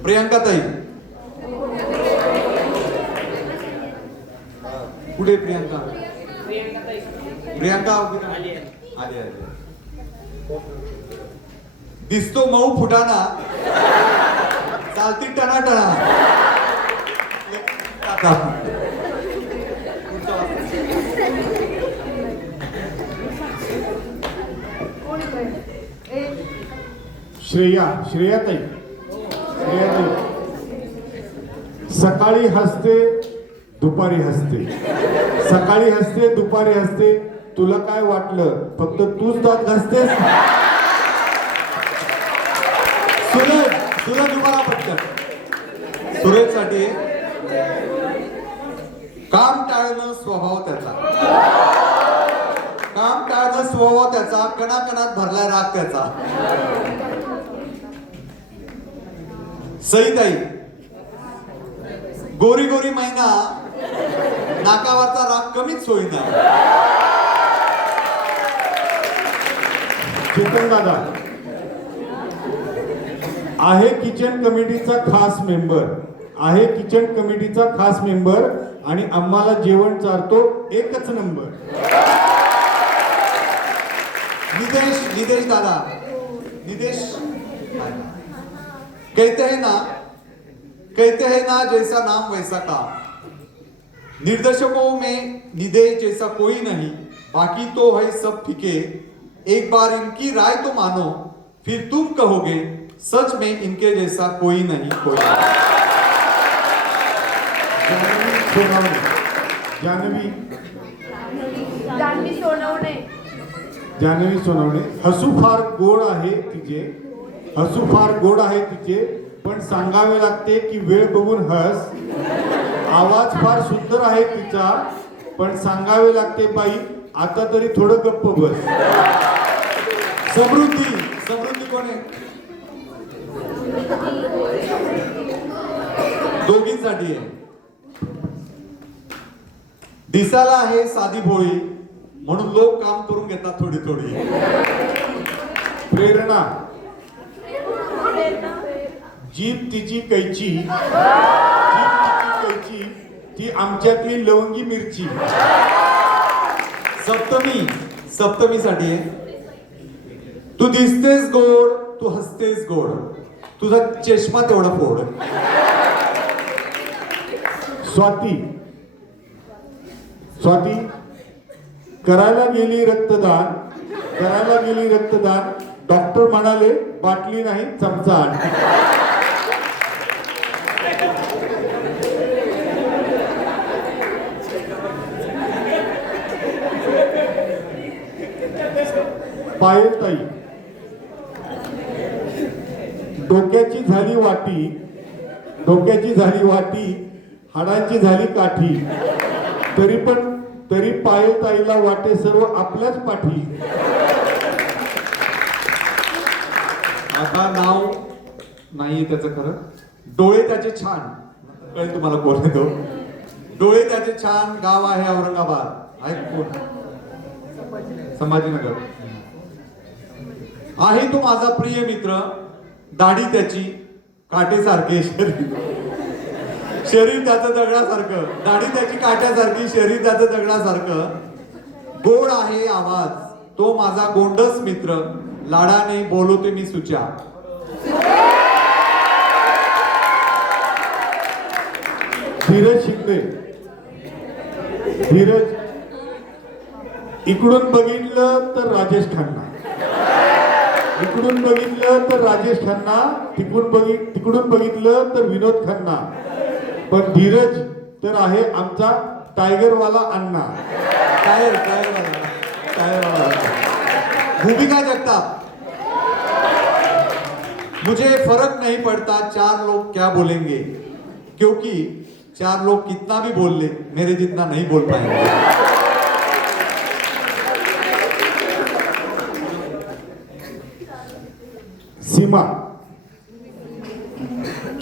प्रियांका ताई कुठे प्रियांका? प्रियांका आली. दिसतो मऊ फुटाना, चालती टनाटना. आता पुढचा वाचा. श्रेयाताई सकाळी हसते दुपारी हसते, सकाळी हसते दुपारी हसते. तुला काय वाटलं फक्त तूच दात घासतेस? सुरेश तुम्हाला पटकन. सुरेशसाठी काम टाळणं स्वभाव त्याचा, काम टाळणं स्वभाव त्याचा, कणाकणात भरलाय राग त्याचा. सईताई गोरी गोरी महिना, नाकावरचा राग कमीच होईना. चेतन दादा आहे किचन कमिटीचा खास मेंबर, आहे किचन कमिटीचा खास मेंबर आणि आम्हाला जेवण चारतो एकच नंबर. निदेश दादा, निदेश कहते हैं ना जैसा नाम वैसा काम. निर्देशकों में निदेश जैसा कोई नहीं, बाकी तो है सब फीके. एक बार इनकी राय तो मानो, फिर तुम कहोगे सच में इनके जैसा कोई नहीं कोई. जानवी सोनवणे हसू फार गोड आहे तिचे, हसू फार गोड आहे तिचे, पण सांगावे लागते की वेळ बघून हस. आवाज फार सुंदर आहे तिचा, पण सांगावे लागते बाई आता तरी थोडं गप्प बस. समृद्धी कोण आहे? दोघींसाठी आहे. दिसायला आहे साधी भोळी, म्हणून लोक काम करून घेतात थोडी थोडी. प्रेरणा जीभ तिची कैची, ती आमच्यातली लवंगी मिरची. सप्तमीसाठी आहे. तू दिसतेस गोड, तू हसतेस गोड, तुझा चष्मा तेवढा फोड. स्वाती करायला गेली रक्तदान, डॉक्टर म्हणाले बाटली नाही चमचा आण. पायलताई डोक्याची झाली वाटी, हाडांची झाली काठी, तरी पायलताईला वाटे सर्व आपल्याच पाठी. आता नाव नाही त्याचं खरं. डोळे त्याचे छान, कळेल तुम्हाला कोण आहे तो. डोळे त्याचे छान, गाव आहे औरंगाबाद. आहे कोण? संभाजीनगर. आहे तो माझा प्रिय मित्र, दाढी त्याची काटेसारखे, शरीर त्याचं दगडासारखं. दाढी त्याची काट्यासारखी, शरीर त्याचं दगडासारखं. गोड आहे आवाज, तो माझा गोंडस मित्र, लाडाने बोलवते मी सुचा. धीरज शिंदे इकडून बघितलं तर राजेश खन्ना, तिकडून बघितलं तर विनोद खन्ना, पण धीरज तर आहे आमचा टायगरवाला अण्णा. टायरवाला. भूमिका जगताप. मुझे फर्क नहीं पड़ता चार लोग क्या बोलेंगे, क्योंकि चार लोग कितना भी बोल ले मेरे जितना नहीं बोल पाएंगे. सीमा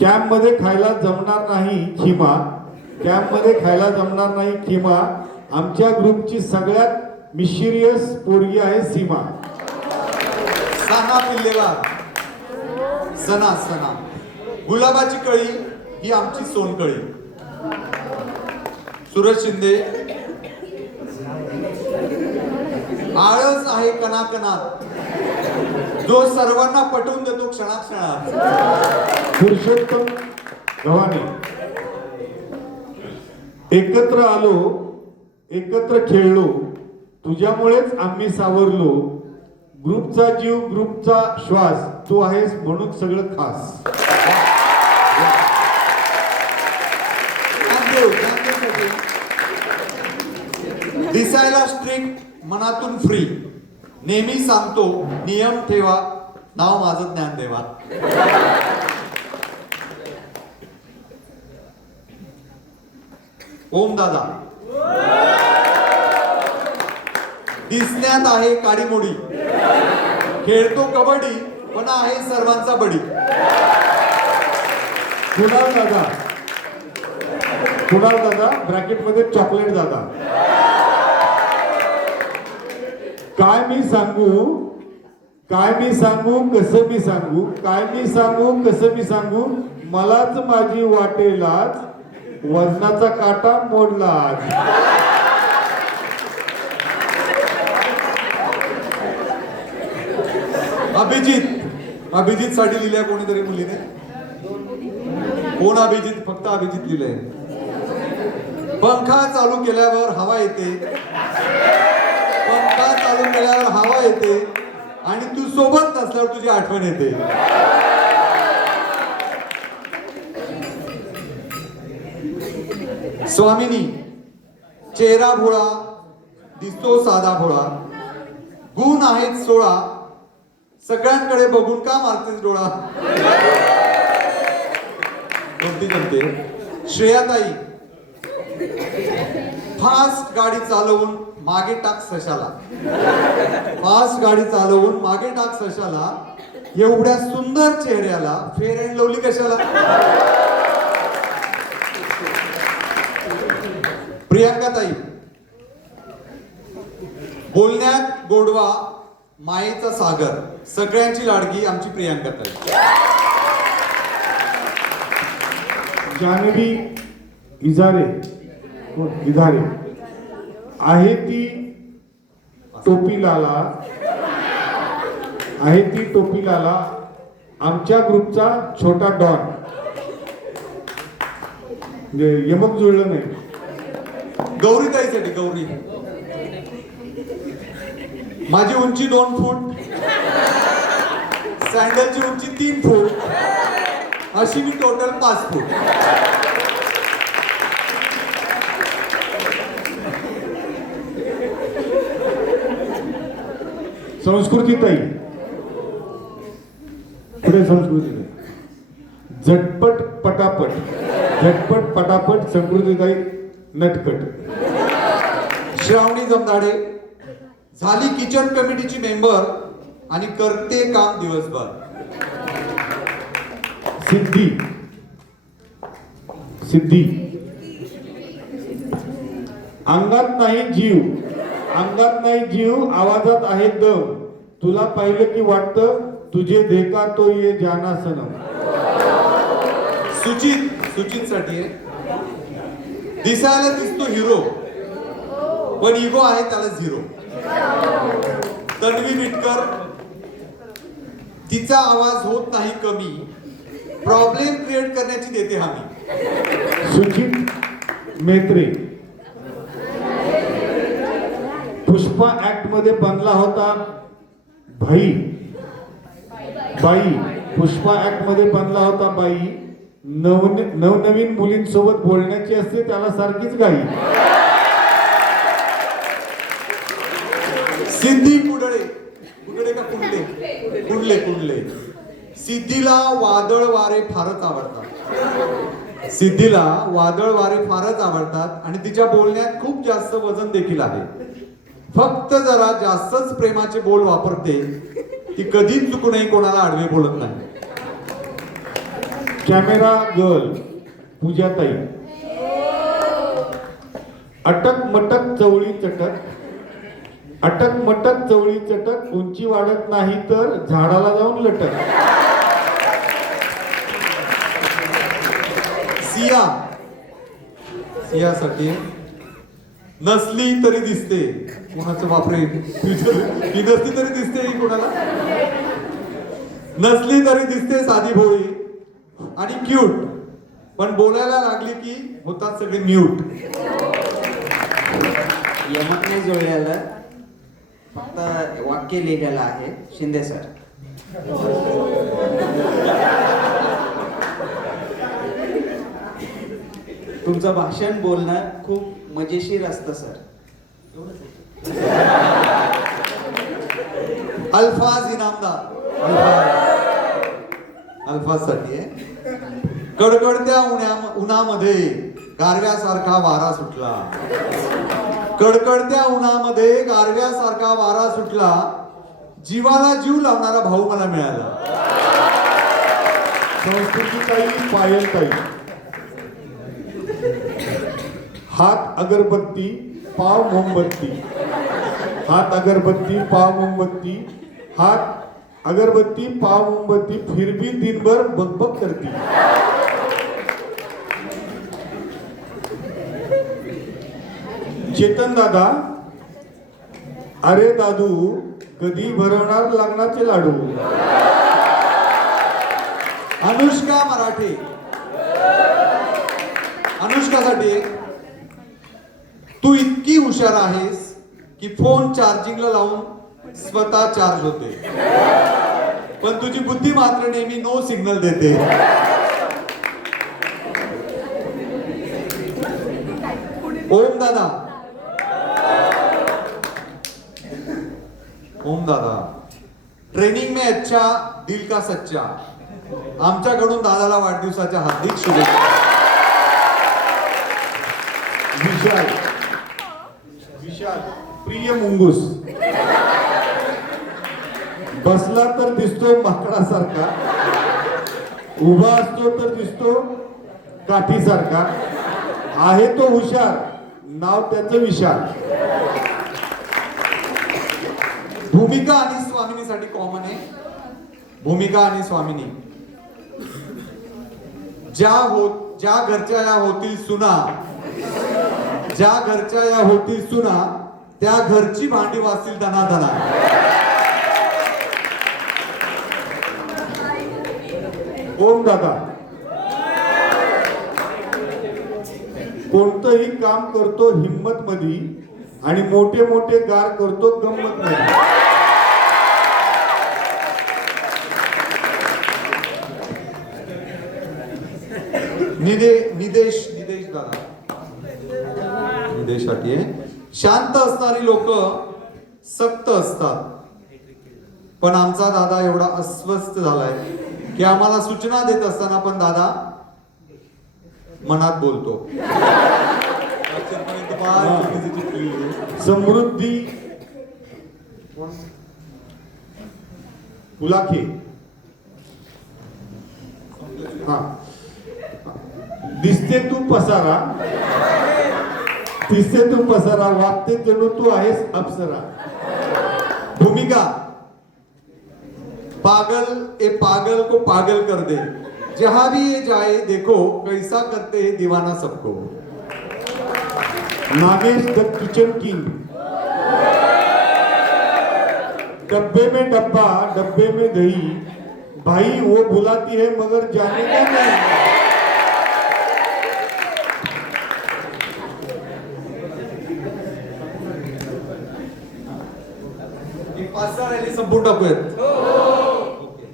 कॅम्प मध्ये खायला जमणार नाही खिमा, आमच्या ग्रुपची सगळ्यात मिशिरियस पोरगी आहे सीमा. साना पिल्लेवार, सना सना. गुलाबाची कळी ही आमची सोनकळी. सूरज शिंदे, आळस आहे कणाकणात, जो सर्वांना पटवून देतो क्षणाक्षणात. पुरुषोत्तम गव्हाणे, एकत्र आलो, एकत्र खेळलो, तुझ्यामुळेच आम्ही सावरलो, ग्रुपचा जीव ग्रुपचा श्वास, तू आहेस म्हणून सगळं खास. दिसायला स्ट्रिक्ट, मनातून फ्री, नेहमी सांगतो नियम ठेवा, नाव माझं ज्ञानदेवा. ओम दादा, दिसण्यात आहे काडीमोडी, खेळतो कबड्डी पण आहे सर्वांचा बडी. कुणाल दादा, कुणाल दादा ब्रॅकेट मध्ये चॉकलेट दादा. काय मी सांगू, काय मी सांगू, कसं मी सांगू, काय मी सांगू, कसं मी सांगू, मलाच माझी वाटेलाच वजनाचा काटा मोडला आज. अभिजित साठी लिहिल्या कोणीतरी मुलीने. कोण अभिजित? फक्त अभिजित लिहिलंय. पंखा चालू केल्यावर हवा येते, पंखा चालू केल्यावर हवा येते आणि तू सोबत नसल्यावर तुझी आठवण येते. स्वामिनी, चेहरा भोळा, दिसतो साधा भोळा, गुण आहेत 16, सगळ्यांकडे बघून का मारतेस डोळा. कोणती जमते? श्रेयाताई, फास्ट गाडी चालवून मागे टाक सशाला, फास्ट गाडी चालवून मागे टाक सशाला, एवढ्या सुंदर चेहऱ्याला फेअर अँड लवली कशाला. प्रियांकाताई, बोलण्यात गोडवा, मायेचा सागर, सगळ्यांची लाडकी आमची प्रियांकाताई. जानवी इजारे, कोण? इधारे आहे ती टोपी लाला, आहे ती टोपी लाला, आमच्या ग्रुपचा छोटा डॉन. म्हणजे यमक जुळलं नाही. गौरीताईसाठी, गौरी, माझी उंची 2 फूट, सॅन्डलची उंची 3 फूट, अशी मी टोटल 5 फूट. संस्कृती ताई, पुढे संस्कृती ताई, झटपट पटापट, झटपट पटापट, संस्कृती ताई नटकट. श्रावणी जमदाडे, झाली किचन कमिटीची मेंबर आणि करते काम दिवसभर. सिद्धी, सिद्धी, अंगात नाही जीव, अंगात नाही जीव, आवाजात आहे दम, तुला पाहिलं की वाटतं तुझे देखा तो ये जाना सनम. सुचित साठी दिसायला दिसतो हिरो पण इगो आहे त्याला 0. तन्वी विटकर, तिचा आवाज होत नाही कमी, प्रॉब्लेम क्रिएट करण्याची देते हमी. सुचित मेत्रे, पुष्पा ऍक्ट मध्ये बनला होता भाई, बाई, पुष्पा ऍक्ट मध्ये बनला होता बाई, नवनवीन मुलींसोबत बोलण्याची असते त्याला सारखीच गाई. सिद्धी कुडळे, कुडळे का कुंडले, कुंडले कुंडले, सिद्धीला वादळ वारे फारच आवडतात, सिद्धीला वादळ वारे फारच आवडतात आणि तिच्या बोलण्यात खूप जास्त वजन देखील आहे. फक्त जरा जास्तच प्रेमाचे बोल वापरते, ती कधीच चुकूनही कोणाला आडवे बोलत नाही. कॅमेरा गर्ल पूजाताई, अटक मटक चवळी चटक, अटक मटक चवळी चटक, उंची वाढत नाही तर झाडाला जाऊन लटक. सिया, सियासाठी नसली तरी दिसते. कोणाचं बापरे, ही नसली तरी दिसते ही कोणाला? नसली तरी दिसते साधी भोळी आणि क्यूट, पण बोलायला लागली की होतात सगळे म्यूट. यमक नाही जुळलेलं, फक्त वाक्य लिहिलेलं आहे. शिंदे सर. तुमचं भाषण बोलणं खूप मजेशीर असतं सर. अल्फाज इनामदार, अल्फाज साठी आहे. कडकडत्या उन्हामध्ये गारव्यासारखा वारा सुटला. कडकडत्या उन्हामध्ये गारव्यासारखा वारा सुटला. जीवाला जीव लावणारा भाऊ मला मिळाला. संस्कृतीताई पायलताई. हात अगरबत्ती पाव मोमबत्ती, हात अगरबत्ती पाव मोमबत्ती, हात अगरबत्ती पाव मोमबत्ती, फिर भी दिनभर बकबक करती. चेतन दादा. अरे दादू, कधी भरवणार लग्नाचे लाडू. अनुष्का मराठे. अनुष्कासाठी तू इतकी हुशार आहेस की फोन चार्जिंगला लावून स्वतः चार्ज होते, पण तुझी बुद्धी मात्र नेहमी नो सिग्नल देते. ओम दादा. ओम दादा. ट्रेनिंग में अच्छा, दिल का सच्चा. आमच्याकडून दादाला वाढदिवसाच्या हार्दिक शुभेच्छा. विशाल. विशाल प्रिय मुंगूस. बसला तर दिसतो माकडासारखा, उभा असतो तर दिसतो काठीसारखा. आहे तो हुशार, नाव त्याचं विशाल. भूमिका आणि स्वामिनीसाठी कॉमन आहे. भूमिका आणि स्वामिनी. ज्या घरच्या या होतील सुना, ज्या घरच्या या होतील सुना, त्या घरची भांडी वाजतील दणादणा. ओम दादा. कोणतंही काम करतो हिम्मत मधी आणि मोठे मोठे गार करतो गंमत मधी. निदेश दादा. निदेशासाठी आहे. शांत असणारी लोक सक्त असतात, पण आमचा दादा एवढा अस्वस्थ झालाय की आम्हाला सूचना देत असताना पण दादा मनात बोलतो. समृद्धी फुलाखे. हा. दिसते तू पसारा, दिसते तू पसारा, वागते जणू तू आहेस अप्सरा. भूमिका. पागल को पागल कर दे, जहां भी ये जाए देखो कैसा करते हैं दीवाना सबको. Nagesh the kitchen king. डब्बे में डब्बा, डब्बे में दही, भाई वो बुलाती है मगर जाने का नहीं. पाच सहा रॅली संपून टाकूयात. ओके.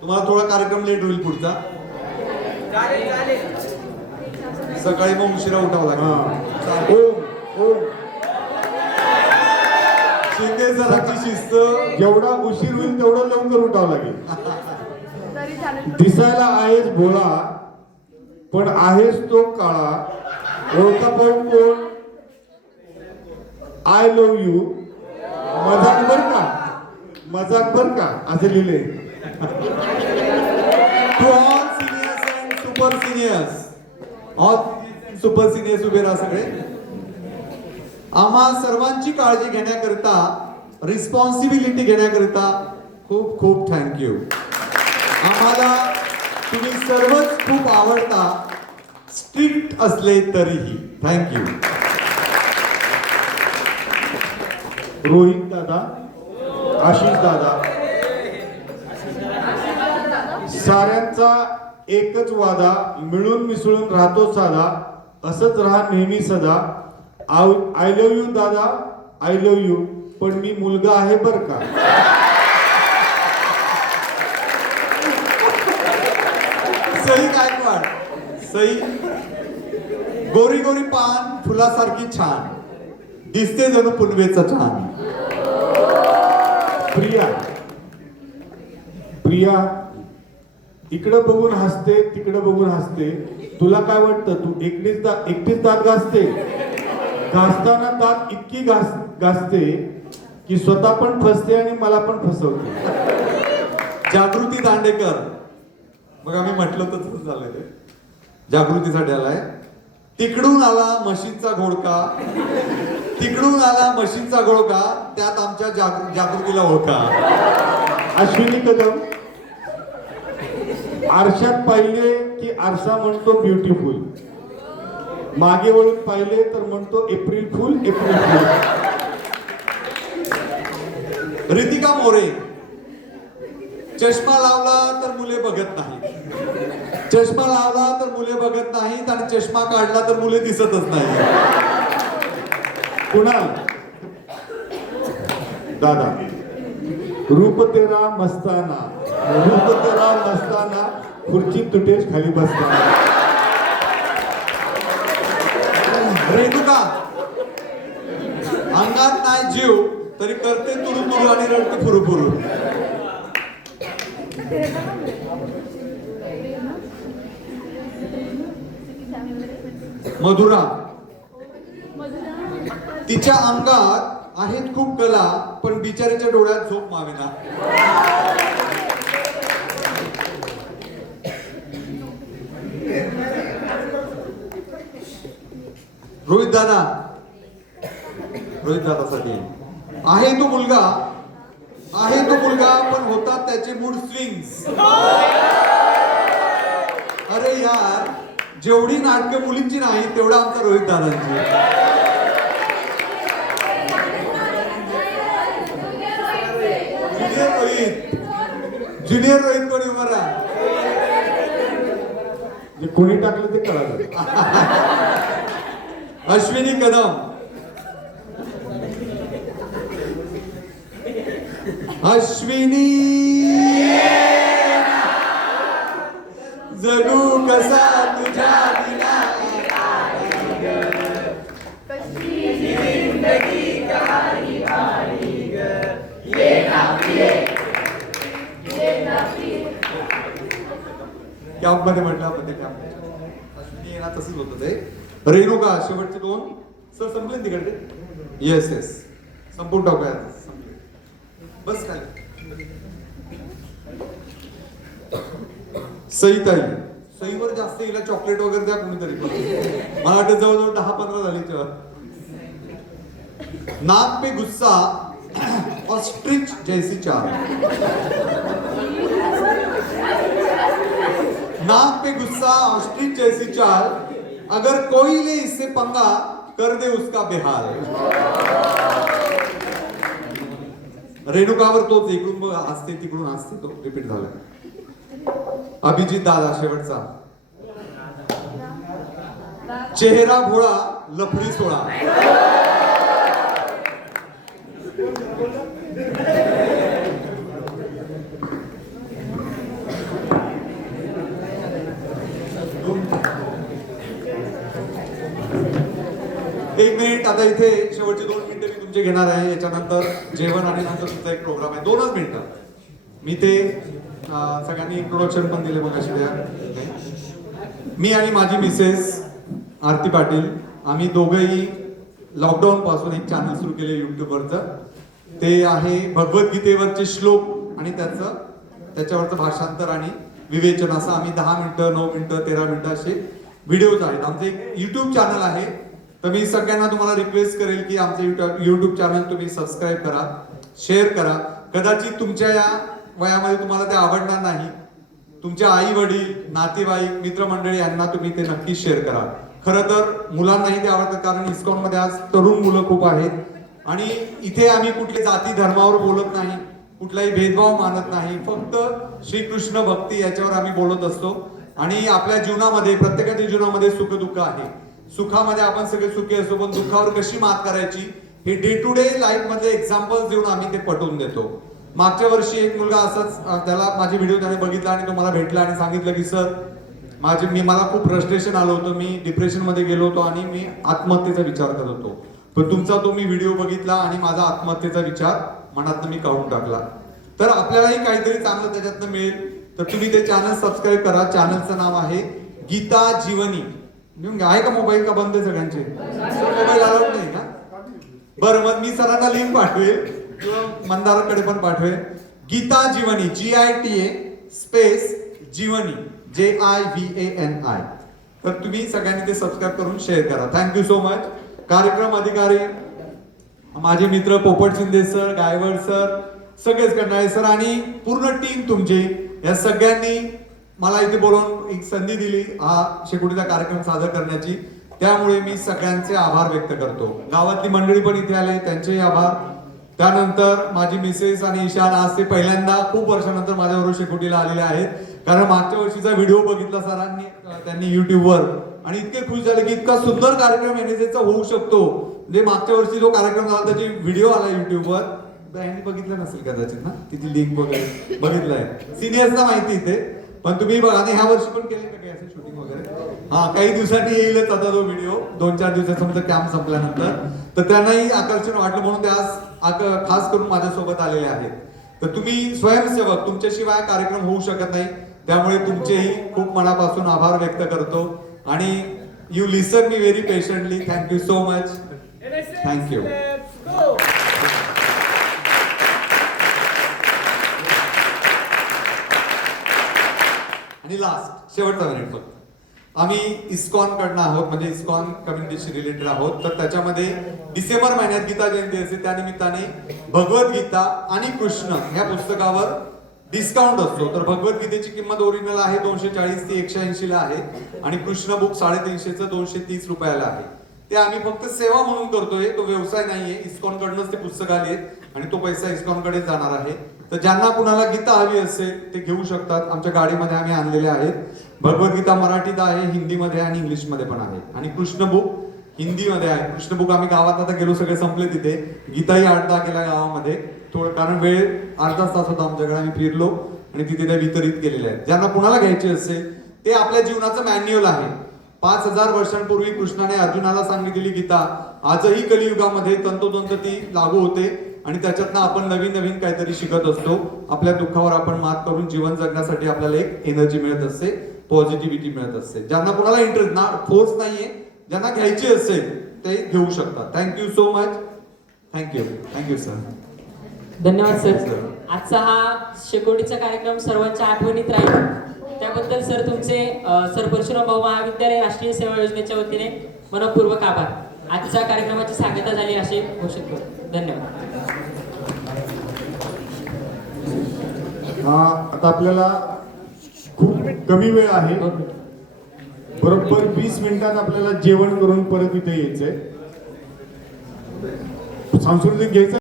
तुम्हाला थोडा कार्यक्रम लेट होईल पुढचा. सकाळी मग उशिरा उठावं लागेल. ओम ओम. शिंदे सरांची शिस्त. जेवढा उशीर होईल तेवढं लवकर उठावं लागेल. दिसायला आहेस भोळा, पण आहेस तो काळा. ओळखा पाहून कोण? I love you. मजाक बर का, मजाक बर का असं लिहिले. To all seniors and super seniors. All super seniors उभे राहा सगळे. आम्हा सर्वांची काळजी घेण्याकरिता, रिस्पॉन्सिबिलिटी घेण्याकरिता खूप खूप थँक्यू. आम्हाला तुम्ही सर्वच खूप आवडता, स्ट्रिक्ट असले तरीही. थँक्यू. रोहित दादा, आशिष दादा, साऱ्यांचा एकच वादा, मिळून मिसळून राहतो साधा, असंच राहा नेहमी सदा. आय लव्ह यू दादा, आय लव्ह यू, पण मी मुलगा आहे बर का. सई गायकवाड. सई, गोरी गोरी पान फुलासारखी छान, दिसते जणू पुनवेचा छान. प्रिया, प्रिया इकडं बघून हसते, तिकडं बघून हसते. तुला काय वाटतं, तू एकटीच दात घासते? घासताना दात इतकी घासते की स्वतः पण फसते आणि मला पण फसवते. जागृती दांडेकर. मग आम्ही म्हटलं तर तसं झालंय ते. जागृतीसाठी आलाय. तिकडून आला म्हशींचा घोडका, तिकडून आला म्हशींचा घोडका, त्यात आमच्या जागृतीला ओळखा. अश्विनी कदम, आरशात पाहिले की आरसा म्हणतो ब्युटिफुल, मागे वळून पाहिले तर म्हणतो April fool, April fool. Ritika More. चष्मा लावला तर मुले बघत नाही, चष्मा लावला तर मुले बघत नाहीत, आणि चष्मा काढला तर मुले दिसतच नाही. कुणाल दादा, रूप तेरा मस्ताना, रूप तेरा मस्ताना, खुर्ची तुटेच खाली बसताना. रेणुका. अंगात नाही जीव तरी करते तुरु तुरु आणि रडते फुरू फुरू. मधुरा. तिच्या अंगात आहेत खूप कला, पण बिचारीच्या डोळ्यात झोप मावेना. रोहित दादा. रोहित दादासाठी आहे तो मुलगा, आहे तो मुलगा, पण होतात त्याचे मूड स्विंग्स. अरे यार, जेवढी नाटकं मुलींची नाही तेवढा आमचा रोहित दादांची. ज्युनियर रोहित, ज्युनियर रोहित कोणी उभं राहा. जे कोणी टाकलं ते कळालं. अश्विनी कदम. अश्विनी जणू कसा तुझ्या दिला. कॅम्प मध्ये म्हटलं आपण ते कॅम्प. अश्विनी येणार तसंच होतं ते. रेणुका. शेवटचे दोन सर संपले तिकडे. येस येस, संपून टाकूया. संपले बस. काय सईताई. सईवर जास्त हिला चॉकलेट वगैरे द्या कोणीतरी. मला वाटतं जवळजवळ 10-15 झाली. नाक पे गुस्सा, ऑस्ट्रिच जैसी चाल. नाक पे गुस्सा, ऑस्ट्रिच जैसी चाल, अगर कोई ले इससे पंगा, कर दे उसका बेहाल. रेणुकावर तोच इकडून बघ हसते, तिकडून हसते, तो रिपीट झाला. अभिजित दादा. शेवटचा. चेहरा भोळा, लफडी सोळा. एक मिनिट. आता इथे शेवटचे 2 मिनिटं मी तुमचे घेणार आहे. याच्यानंतर जेवण आणि नंतर तुमचा एक प्रोग्राम आहे. 2च मिनिटं. मी ते सगळ्यांनी इंट्रोडक्शन पण दिले मग अशी द्या. मी आणि माझी मिसेस आरती पाटील, आम्ही दोघंही लॉकडाऊन पासून एक चॅनल सुरू केले युट्यूबवरचं. ते आहे भगवद्गीतेवरचे श्लोक आणि त्याच्यावरचं भाषांतर आणि विवेचन. असं आम्ही 10 मिनिटं, 9 मिनिटं, 13 मिनिटं असे व्हिडिओज आहेत. आमचं एक युट्यूब चॅनल आहे. तर मी सगळ्यांना तुम्हाला रिक्वेस्ट करेल की आमचं युट्यूब चॅनल तुम्ही सबस्क्राईब करा, शेअर करा. कदाचित तुमच्या या वयामध्ये तुम्हाला ते आवडणार नाही. तुमच्या आई वडील, नातेवाईक, मित्रमंडळी यांना तुम्ही ते नक्की शेअर करा. खरं तर मुलांनाही ते आवडतं, कारण इस्कॉन मध्ये आज तरुण मुलं खूप आहेत आणि इथे आम्ही कुठल्या जाती धर्मावर बोलत नाही, कुठलाही भेदभाव मानत नाही. फक्त श्रीकृष्ण भक्ती याच्यावर आम्ही बोलत असतो. आणि आपल्या जीवनामध्ये, प्रत्येकाच्या जीवनामध्ये सुख दुःख आहे. सुखामध्ये आपण सगळे सुखी असतो, पण दुःखावर कशी मात करायची हे डे टू डे लाईफ मध्ये एक्झाम्पल देऊन आम्ही ते पटवून देतो. मागच्या वर्षी एक मुलगा असंच, त्याला माझे व्हिडिओ त्याने बघितला आणि तो मला भेटला आणि सांगितलं की सर मला खूप फ्रस्ट्रेशन आलं होतं, मी डिप्रेशन मध्ये गेलो होतो आणि मी आत्महत्येचा विचार करत होतो. पण तुमचा तो मी व्हिडिओ बघितला आणि माझा आत्महत्येचा विचार मनातनं मी काढून टाकला. तर आपल्यालाही काहीतरी चांगलं त्याच्यातनं मिळेल. तर तुम्ही ते चॅनल सबस्क्राईब करा. चॅनलचं नाव आहे गीता जीवनी. आहे का मोबाईल का बंद आहे सगळ्यांचे? मोबाईल अलाउड नाही का? बरं, मग मी सरांना लिंक पाठवेल किंवा मंदाराकडे पण पाठवेल. गीता जीवनी, GITA स्पेस जीवनी, JIVANI. तर तुम्ही सगळ्यांनी ते सबस्क्राईब करून शेअर करा. Thank you so much. कार्यक्रम अधिकारी माझे मित्र पोपट शिंदे सर, गायवळ सर, सगळेच कंटाळे सर आणि पूर्ण टीम तुमची, या सगळ्यांनी मला इथे बोलवून एक संधी दिली हा शेकोटीचा कार्यक्रम सादर करण्याची. त्यामुळे मी सगळ्यांचे आभार व्यक्त करतो. गावातली मंडळी पण इथे आले, त्यांचेही आभार. त्यानंतर माझी मिसेस आणि ईशान आज ते पहिल्यांदा खूप वर्षानंतर माझ्याबरोबर शेकोटीला आलेले आहेत. कारण मागच्या वर्षीचा व्हिडिओ बघितला सरांनी, त्यांनी युट्यूबवर, आणि इतके खुश झाले की इतका सुंदर कार्यक्रम NSSचा होऊ शकतो. म्हणजे मागच्या वर्षी जो कार्यक्रम झाला त्याची व्हिडिओ आला युट्यूबवर, यांनी बघितलं नसेल कदाचित ना, तिची लिंक वगैरे बघितलंय. सिनियर्सला माहिती इथे, पण तुम्ही बघा. आणि ह्या वर्षी पण केले का काही असं शूटिंग वगैरे? हा, काही दिवसांनी येईलच आता तो व्हिडिओ, 2-4 दिवसाचा कॅम्प संपल्यानंतर. तर त्यांनाही आकर्षण वाटलं म्हणून ते आज खास करून माझ्यासोबत आलेले आहेत. तर तुम्ही स्वयंसेवक, तुमच्याशिवाय कार्यक्रम होऊ शकत नाही. त्यामुळे तुमचेही खूप मनापासून आभार व्यक्त करतो. आणि you listen me very patiently. Thank you so much. Thank you. Let's go. आणि लास्ट, शेवटचा मिनिट फक्त. आम्ही इस्कॉन कडनं आहोत, म्हणजे इस्कॉन कम्युनिटीशी रिलेटेड आहोत. तर त्याच्यामध्ये डिसेंबर महिन्यात गीता जयंती असते, त्यानिमित्ताने भगवद्गीता आणि कृष्ण ह्या पुस्तकावर डिस्काउंट असतो. तर भगवद्गीतेची किंमत ओरिजिनल आहे 240 ती 180 ला आहे आणि कृष्ण बुक 350 230 रुपयाला आहे. ते आम्ही फक्त सेवा म्हणून करतोय, तो व्यवसाय नाहीये. इस्कॉन कडनंच ते पुस्तक आले आणि तो पैसा इस्कॉन कडे जाणार आहे. तर ज्यांना कुणाला गीता हवी असेल ते घेऊ शकतात. आमच्या गाडीमध्ये आम्ही आणलेले आहेत. भगवद्गीता मराठीत आहे, हिंदीमध्ये आणि इंग्लिशमध्ये पण आहे. आणि कृष्ण बुक हिंदीमध्ये आहे. कृष्ण बुक आम्ही गावात आता गेलो, सगळे संपले तिथे. गीताही 8-10 केला गावामध्ये थोडं, कारण वेळ अर्धा तास होता आमच्याकडे. आम्ही फिरलो आणि तिथे त्या वितरित केलेल्या आहेत. ज्यांना कुणाला घ्यायचे असेल ते आपल्या जीवनाचं मॅन्युअल आहे. 5000 वर्षांपूर्वी कृष्णाने अर्जुनाला सांगितलेली गीता आजही कलियुगामध्ये तंतोतंत ती लागू होते आणि त्याच्यातनं आपण नवीन नवीन काहीतरी शिकत असतो. आपल्या दुःखावर आपण मात करून जीवन जगण्यासाठी आपल्याला एक एनर्जी मिळत असते, पॉझिटिव्हिटी मिळत असते. ज्यांना कुणाला इंटरेस्ट ना, फोर्स नाहीये, ज्यांना घ्यायची असेल ते घेऊ शकतात. Thank you so much. Thank you sir. धन्यवाद सर. आजचा हा शेकोटीचा कार्यक्रम सर्वांच्या आठवणीत राहील. त्याबद्दल सर तुमचे सर परशुराम भाऊ महाविद्यालय राष्ट्रीय सेवा योजनेच्या वतीने मनपूर्वक आभार. आजच्या कार्यक्रमाची सांगता झाली असे घोषित करतो. धन्यवाद. आता आपल्याला खूप कमी वेळ आहे. बरोबर 20 मिनिटात आपल्याला जेवण करून परत इथे यायचंय. सांस्कृतिक घ्यायचं.